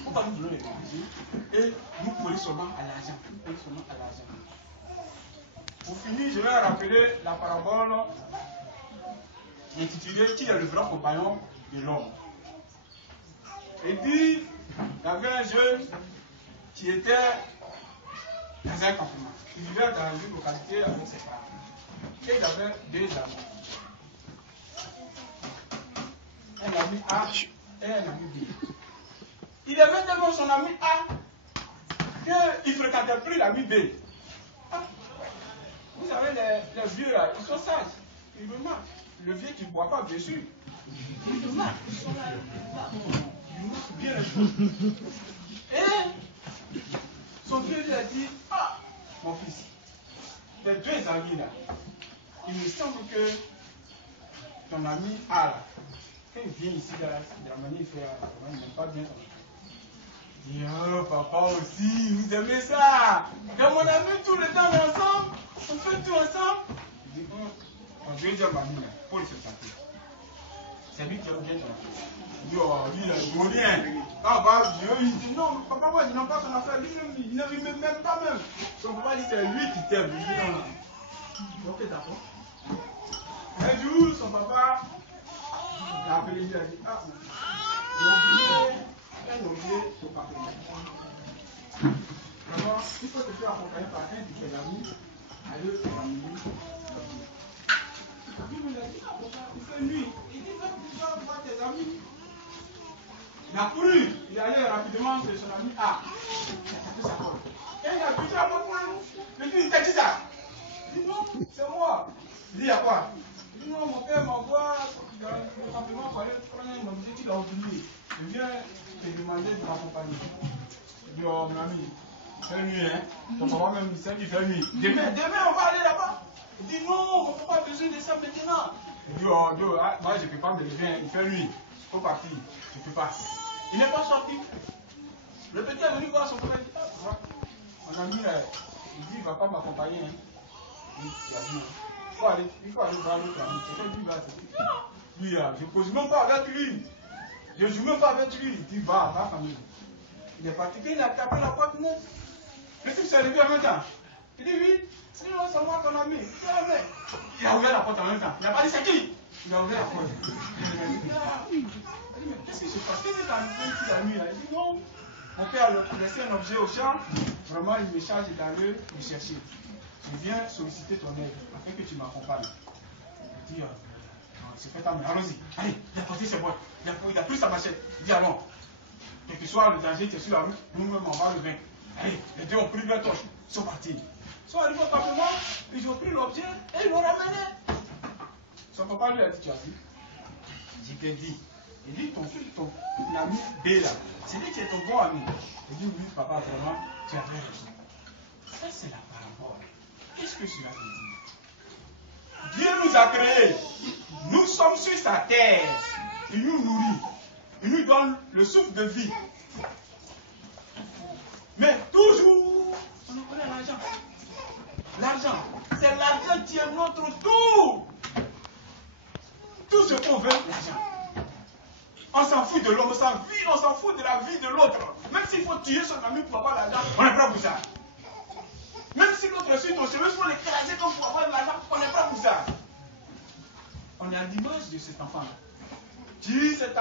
Pourquoi nous voulons les négliger? Et nous coller seulement à l'argent. Pour finir, je vais rappeler la parabole intitulée Qui est le vrai compagnon de l'homme? Il dit, il y avait un jeune qui était dans un campement. Il vivait dans une localité avec ses parents. Et il avait deux amis. Un ami A et un ami B. Il aimait tellement son ami A qu'il ne fréquentait plus l'ami B. Ah, vous savez, les vieux là, ils sont sages. Ils remarquent. Le vieux qui ne boit pas, bien sûr. Ils remarquent. Ils sont là. Ils remarquent bien les choses. Et son vieux lui a dit, ah, mon fils, les deux amis là, il me semble que ton ami A là, quand il vient ici, de la manière il fait, il n'aime pas bien ton ami. Il dit, oh, papa aussi, vous aimez ça. Et mon ami, tout le temps ensemble, on fait tout ensemble. Il dit, je vais dire à mamie, il faut le faire chanter. C'est lui qui aime bien ton ami. Il dit, oh, lui, il a rien. Quand on va, il dit, non, papa, moi, je n'aime pas son affaire. Lui, il ne m'aime même pas même. Son papa dit, c'est lui qui t'aime. Il dit, non, non. Ok, d'accord. Un jour, son papa l'a appelé, il a dit, ah, j'ai oublié ton partenaire. Alors, il faut te faire accompagner par un de tes amis, aller au famille. Il me l'a dit, ah, papa, il fait nuit. Il dit, tu vas voir tes amis. Il a couru, il est allé rapidement chez son ami A. Il a tapé sa porte. Et il a touché à mon point. Il dit, t'as dit ça? Il dit, non, c'est moi. Il dit, il y a quoi? Il dit, non, mon père m'envoie dans le campement pour aller prendre un objet qu'il a oublié. Je viens te demander de m'accompagner. Il dit, oh, mon ami, il fait nuit, hein? Ton papa même, il sait qu'il fait nuit. Demain, on va aller là-bas. Il dit, non, mon papa a besoin de ça maintenant. Il dit, oh, moi, je ne peux pas me lever, il fait nuit. Il faut partir. Je ne peux pas. Il n'est pas sorti. Le petit est venu voir son frère. Il dit, ah, mon ami, il dit, il ne va pas m'accompagner. Hein. Il a dit, il faut aller voir l'autre ami. C'est lui, là. Lui, je ne cause même pas avec lui. Je ne joue même pas avec lui. Il dit, va, famille. Il est parti. Il a tapé la porte neuve. Le type s'est levé en même temps. Il dit, oui. Il dit, non, c'est moi ton ami. Il a ouvert la porte en même temps. Il n'a pas dit, c'est qui? Il a ouvert la porte. Il dit, mais qu'est-ce qui se passe? Qu'est-ce que tu as fait la nuit là? Il dit, non. Mon père a laissé un objet au champ. Vraiment, il me charge d'aller le chercher. Je viens solliciter ton aide afin que tu m'accompagnes. Il dit, c'est fait ta main. Allons-y. Allez, il a porté ses boîtes. Il a pris sa machette. Il dit, allons. Quel que soit le danger qui est sur la rue, nous-mêmes, on va le vaincre. Allez, les deux ont pris leur torche. Ils sont partis. Ils sont arrivés au campement, ils ont pris l'objet et ils l'ont ramené. Son papa lui a dit, tu as vu? J'ai bien dit. Il dit, ton fils, ton ami B là, c'est lui qui est ton bon ami. Il dit, oui, papa, vraiment, tu avais raison. Ça, c'est la parabole. Qu'est-ce que cela veut dire? Dieu nous a créés. Nous sommes sur sa terre. Il nous nourrit. Il nous donne le souffle de vie. Mais toujours, on nous connaît l'argent. L'argent, c'est l'argent qui est notre tout. Tout ce qu'on veut, l'argent. On s'en fout de l'homme, on s'en fout de la vie de l'autre. Même s'il faut tuer son ami pour avoir l'argent, on est prêt pour ça. Même si l'autre suit ton cheveu, il faut l'écraser comme pour avoir l'argent, on est prêt pour ça. On est à l'image de cet enfant-là. Qui s'est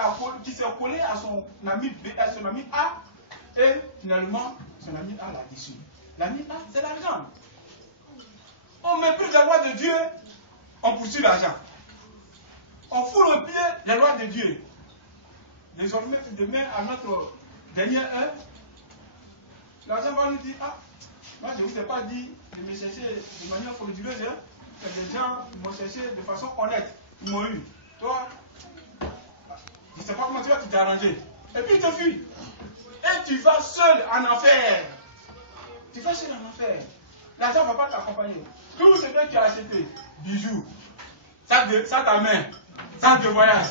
collé à son ami B, à son ami A, et finalement, son ami A l'a déçu. L'ami A, c'est l'argent. On méprise la loi de Dieu, on poursuit l'argent. On fout le pied la loi de Dieu. Désormais, demain, à notre dernière heure, l'argent va nous dire, ah, moi je ne vous ai pas dit de me chercher de manière frauduleuse, hein. Les gens m'ont cherché de façon honnête, ils m'ont eu. Toi, je ne sais pas comment tu vas t'arranger. Et puis tu te fuis. Et tu vas seul en enfer. Tu vas seul en enfer. L'argent ne va pas t'accompagner. Tout ce que tu as acheté, bijoux, sac à main, sac de voyage,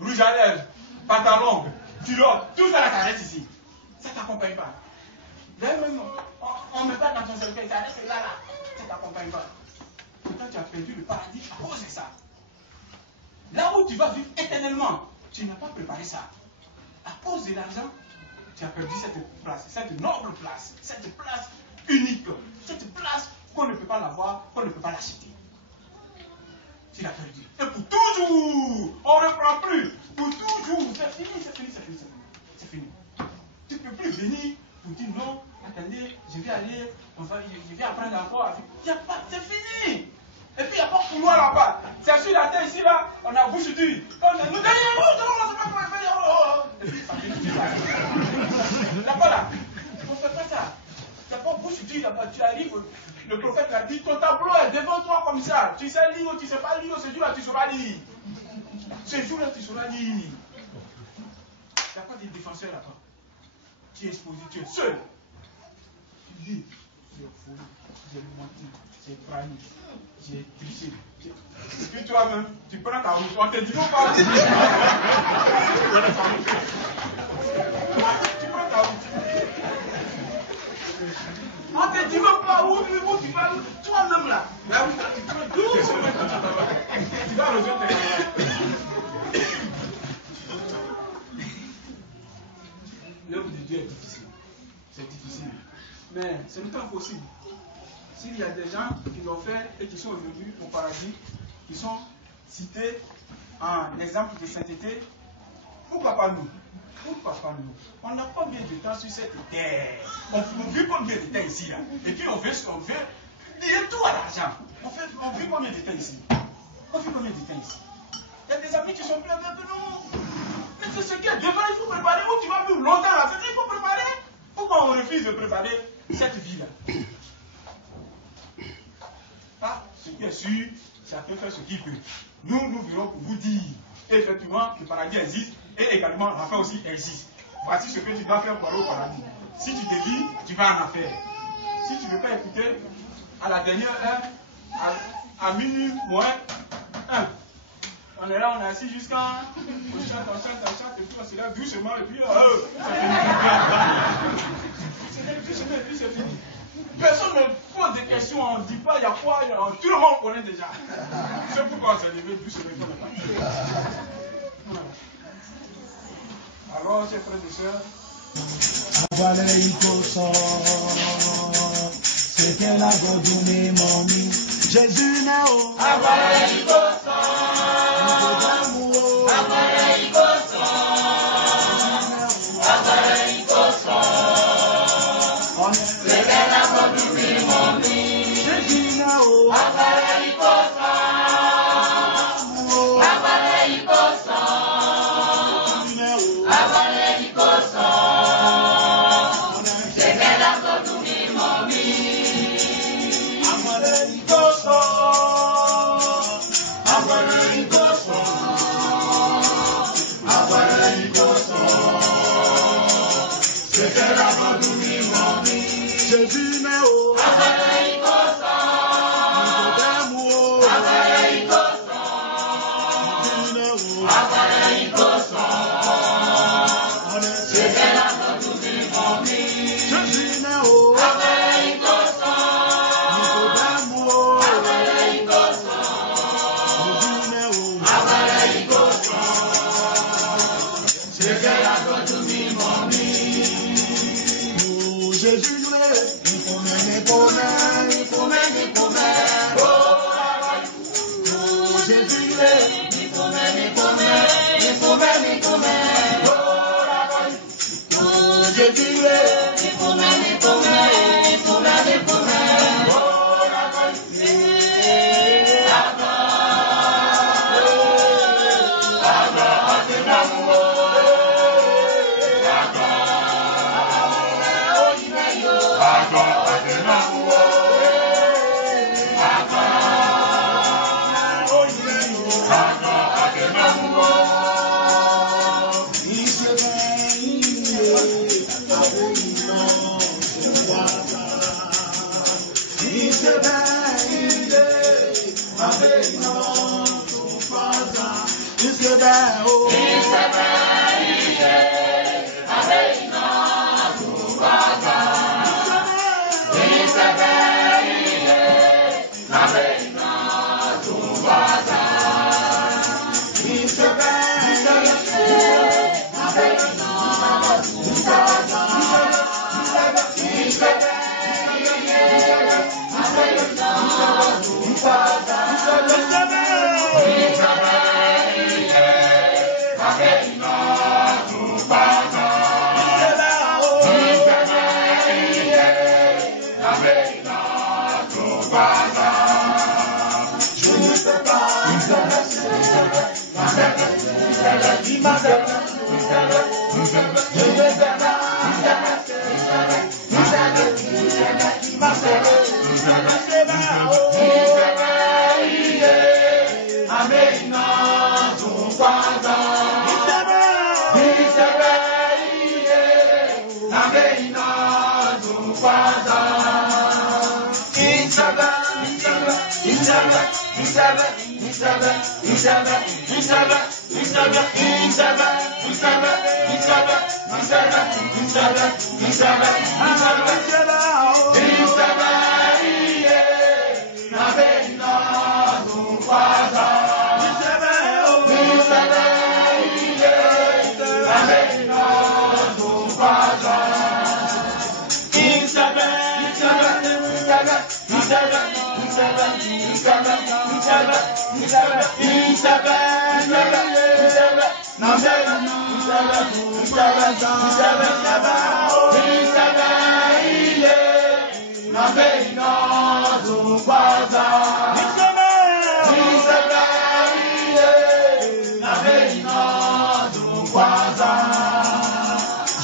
rouge à lèvres, pantalon, culotte, tout ça là, ça reste ici. Ça ne t'accompagne pas. D'ailleurs, même, on ne met pas dans ton cercueil, ça reste là, ça ne t'accompagne pas. Et quand tu as perdu le paradis à cause de ça, là où tu vas vivre éternellement, tu n'as pas préparé ça. À cause de l'argent, tu as perdu cette place, cette noble place, cette place unique, cette place qu'on ne peut pas l'avoir, qu'on ne peut pas l'acheter. Tu l'as perdu. Et pour toujours, on ne reprend plus. Pour toujours, c'est fini, c'est fini, c'est fini, c'est fini. Tu ne peux plus venir pour dire non, attendez, je vais aller, je vais apprendre encore. Il n'y a pas, c'est fini. Et puis il n'y a pas de couloir là-bas. C'est sur la terre ici, là, on a bouche dure. Nous gagnons, c'est pas pour faire. Et puis ça finit. Là-bas, là, on ne fait pas ça. Tu n'as pas bouche dure là-bas. Tu arrives, le prophète l'a dit, ton tableau est devant toi comme ça. Tu sais lire ou tu ne sais pas lire, ce jour-là, tu sauras lire. Ce jour-là, tu sauras lire. Il n'y a pas de défenseur là-bas. Tu es exposé, tu es seul. Tu dis, j'ai volé, j'ai menti, j'ai trahi, j'ai triché. Et puis toi-même, tu prends ta route. On te dit non pas. Tu prends ta route. On te dit même pas où tu vas. Toi-même là. Là où tu vas doucement. Tu vas rejoindre tes camarades. L'œuvre de Dieu est difficile. C'est difficile. Mais ce n'est pas impossible. S'il y a des gens qui l'ont fait et qui sont revenus au paradis, qui sont cités en exemple de sainteté, pourquoi pas nous? Pourquoi pas nous? On n'a pas bien de temps sur cette terre. On vit combien de temps ici là? Et puis on veut lier tout à l'argent. On vit combien de temps ici? On vit combien de temps ici? Il y a des amis qui sont pleins de nous. Mais c'est ce qui est devant, il faut préparer. Où tu vas vivre longtemps là, c'est il faut préparer. Pourquoi on refuse de préparer cette vie-là? Ah, ce qui est sûr, chacun fait ce qu'il peut. Nous voulons pour vous dire, effectivement, le paradis existe et également l'enfer aussi existe. Voici ce que tu dois faire pour aller au paradis. Si tu te dis, tu vas en enfer. Si tu ne veux pas écouter, à la dernière heure, à minuit moins 1, on est là, on est assis jusqu'à. On chante, et puis on se lève doucement, et puis. C'est fini, c'est fini. Personne ne pose des questions, on ne dit pas il y a quoi, tout le monde connaît déjà. C'est pourquoi on s'est levé doucement, on est parti. Alors, chers frères et sœurs. C'était la godune mommy. Jésus n'a au.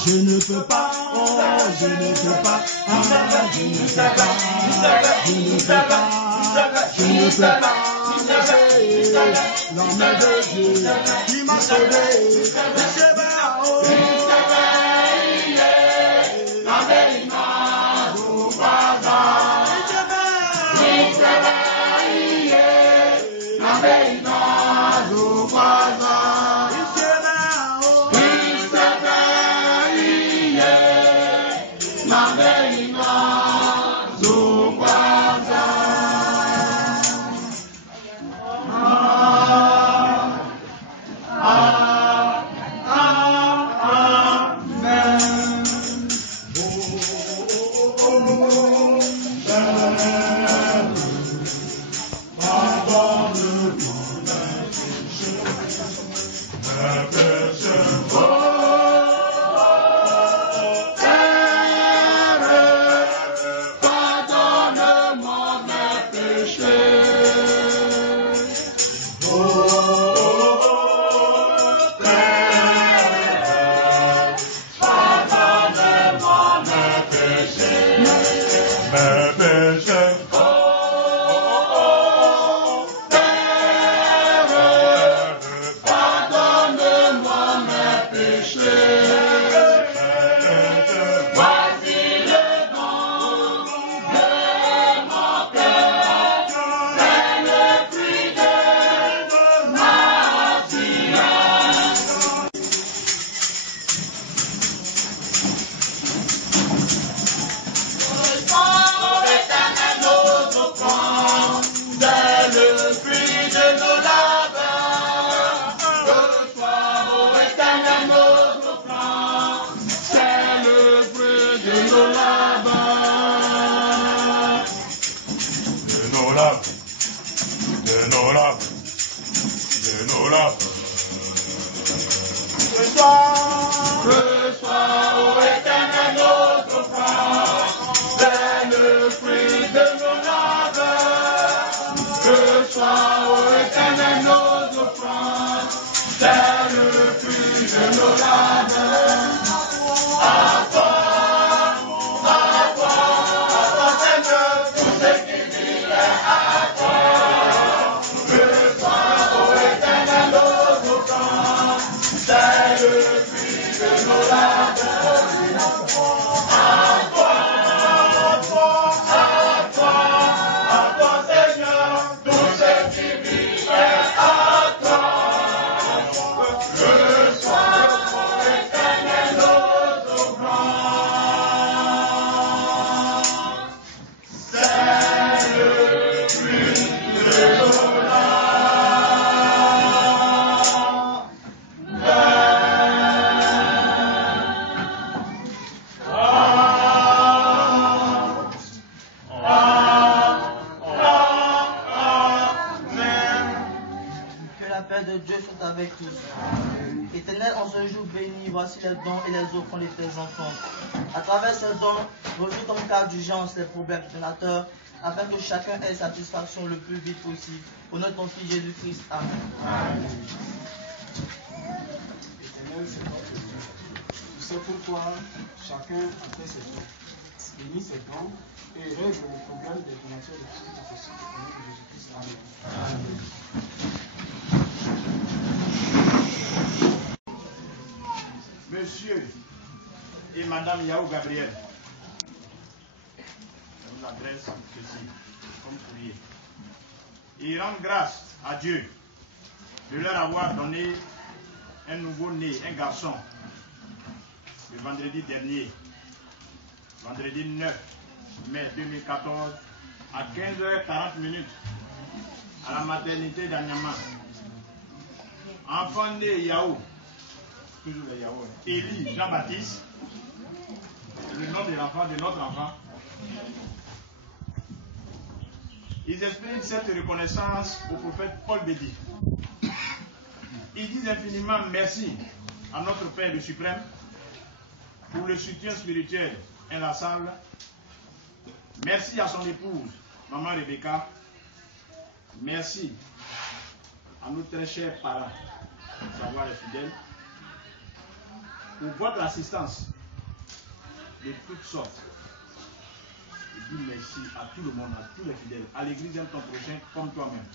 Je ne peux pas, oh, je ne peux pas, ah, je ne peux pas, je ne peux pas, je ne peux pas, l'homme de Dieu qui m'a sauvé, Éternel, en ce jour béni, voici les dons et les offrandes de tes enfants. À travers ces dons, résous ton cas d'urgence les problèmes donateurs, afin que chacun ait satisfaction le plus vite possible. Au nom de ton Fils Jésus-Christ. Amen. Amen. Éternel, c'est notre Dieu. Tu sais pourquoi chacun a fait ses dons. Bénis ses dons et règle le problème des donateurs de tout ta société. Au nom de Jésus-Christ. Amen. Amen. Monsieur et Madame Yahou Gabriel, je vous adresse ceci comme courrier. Ils rendent grâce à Dieu de leur avoir donné un nouveau-né, un garçon, le vendredi dernier, vendredi 9 mai 2014, à 15h40 à la maternité d'Anyama. Enfant né Yahou, toujours le Yahou, Élie Jean-Baptiste, le nom de l'enfant, de notre enfant. Ils expriment cette reconnaissance au prophète Paul Bédi. Ils disent infiniment merci à notre Père le Suprême pour le soutien spirituel inlassable. Merci à son épouse, Maman Rebecca. Merci à nos très chers parents, savoir les fidèles, pour votre assistance de toutes sortes. Je dis merci à tout le monde, à tous les fidèles, à l'église de ton prochain comme toi-même,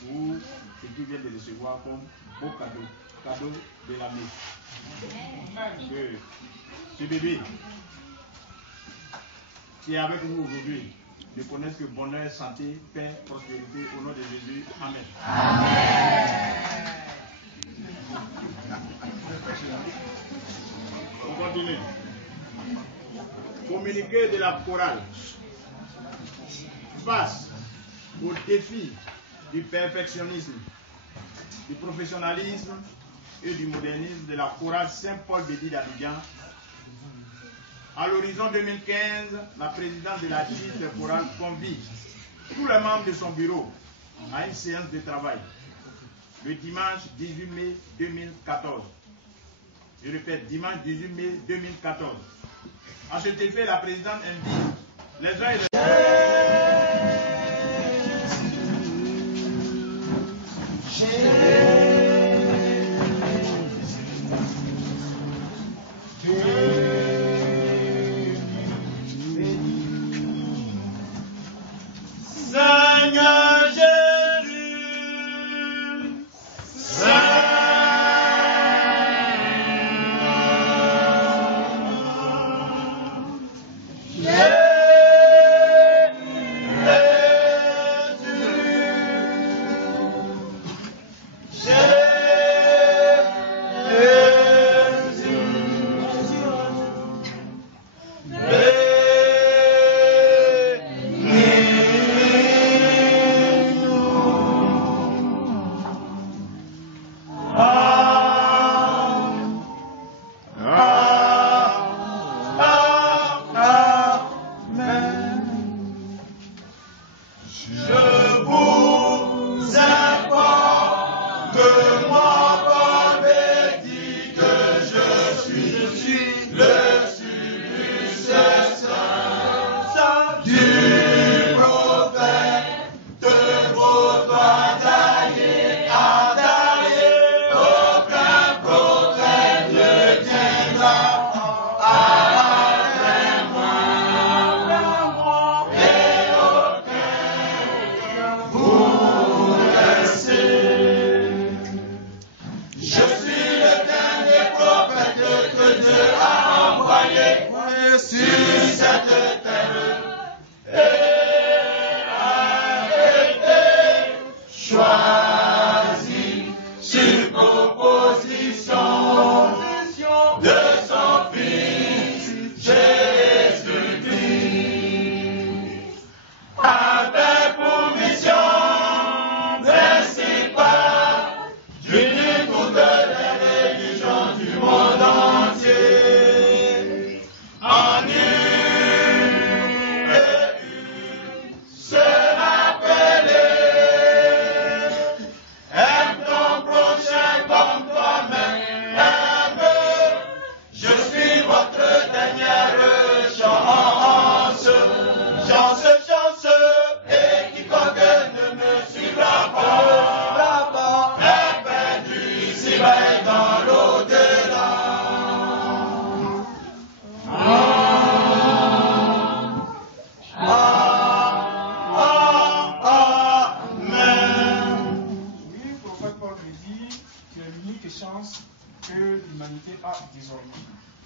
pour ce que tu viens de recevoir comme beau cadeau, cadeau de l'année. Que ce bébé qui est avec nous aujourd'hui ne connaisse que bonheur, santé, paix, prospérité, au nom de Jésus. Amen. Amen. On continue. Communiqué de la chorale face au défi du perfectionnisme, du professionnalisme et du modernisme de la chorale Saint-Paul Bédi d'Abidjan. À l'horizon 2015, la présidente de la chiste chorale convie tous les membres de son bureau à une séance de travail le dimanche 18 mai 2014. Je répète, dimanche 18 mai 2014. À cet effet, la présidente invite les uns et les Seigneur Jésus, En l'humanité a désormais.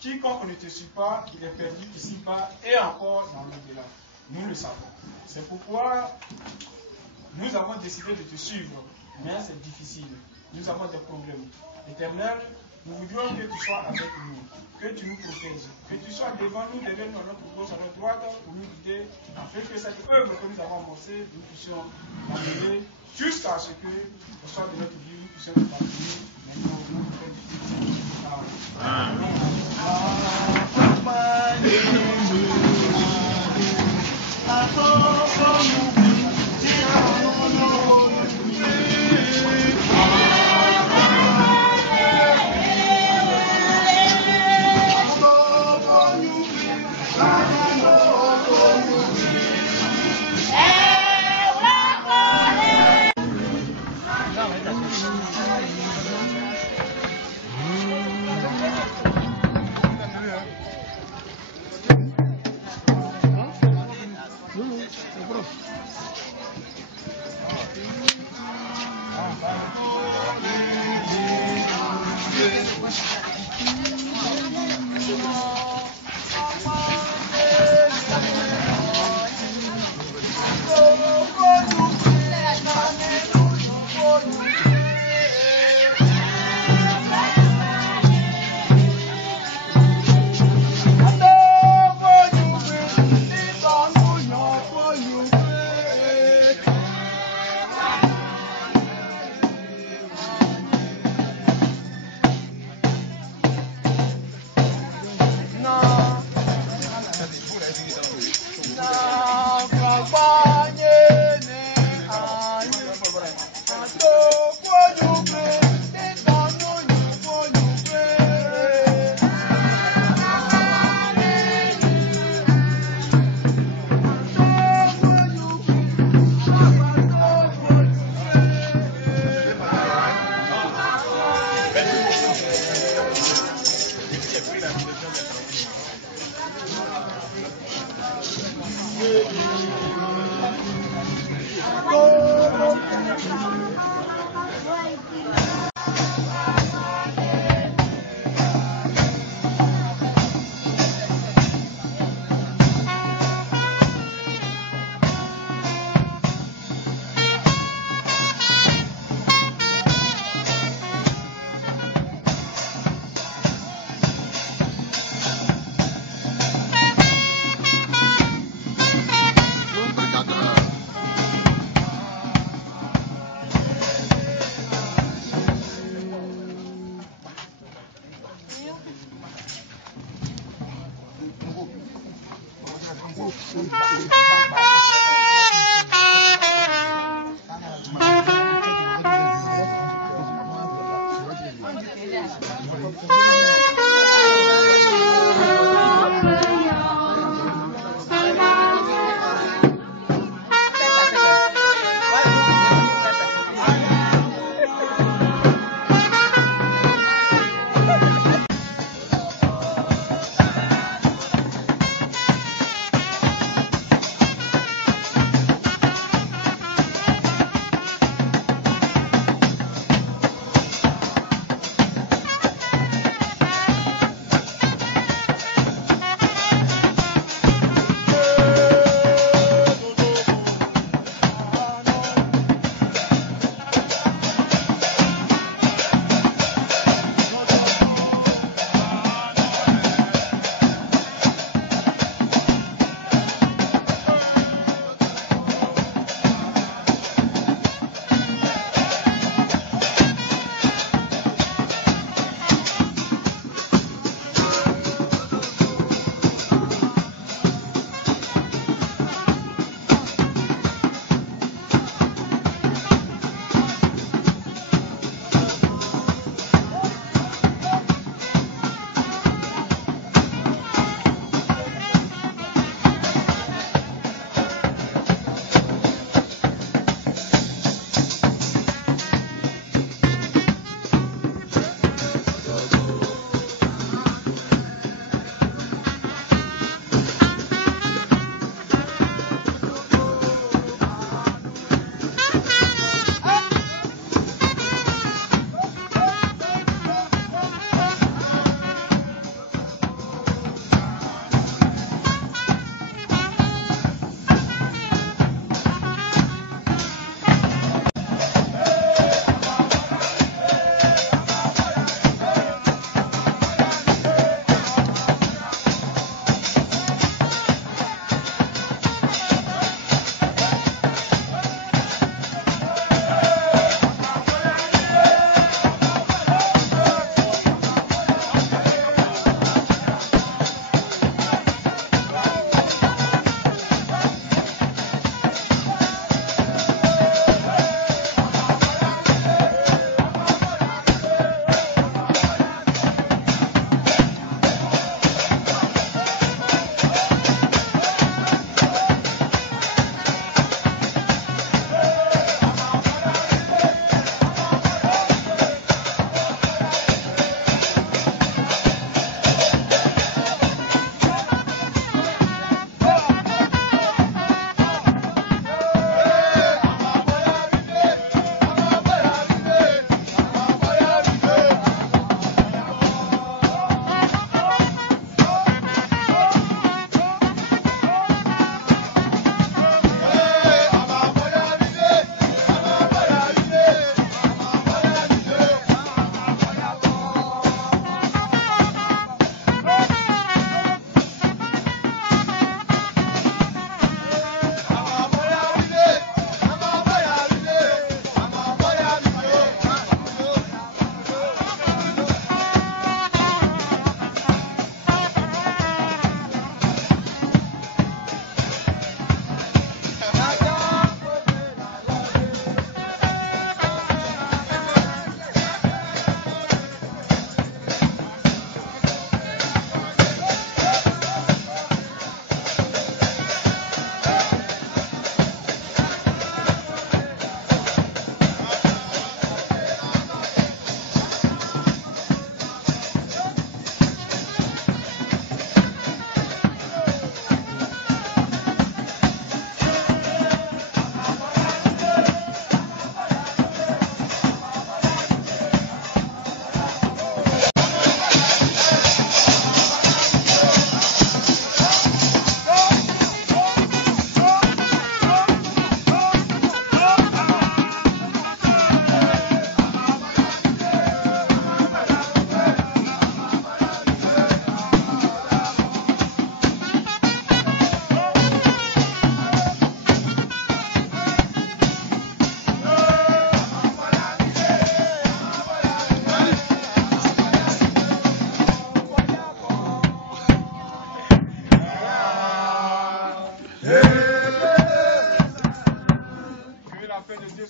Quiconque ne te suit pas, il est perdu ici-bas et encore dans l'au-delà. Nous le savons. C'est pourquoi nous avons décidé de te suivre, mais c'est difficile. Nous avons des problèmes. Éternel, nous voudrions que tu sois avec nous, que tu nous protèges, que tu sois devant nous, derrière nous, à notre gauche, à notre droite, pour nous guider, afin que cette œuvre que nous avons amorcée, nous puissions l'amener jusqu'à ce que, au soir de notre vie, nous puissions nous partir maintenant au nom de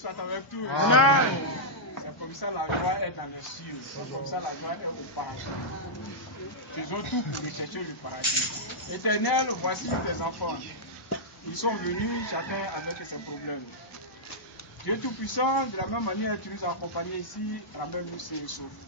soit avec tous. Amen. C'est comme ça la joie est dans les cieux. C'est comme ça la joie est au paradis. Faisons tout pour rechercher le paradis. Éternel, voici tes enfants. Ils sont venus chacun avec ses problèmes. Dieu Tout-Puissant, de la même manière que tu nous as accompagnés ici, ramène-nous ces ressources.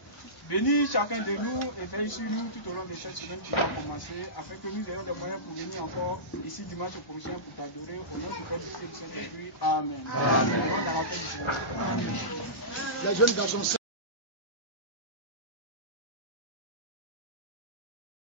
Bénis chacun de nous et veille sur nous tout au long de cette semaine qui va commencer, afin que nous ayons des moyens pour venir encore ici dimanche prochain pour t'adorer. Au nom du Père, du Fils et du Saint-Esprit. Amen. Amen. Dans la paix du Seigneur. Les jeunes garçons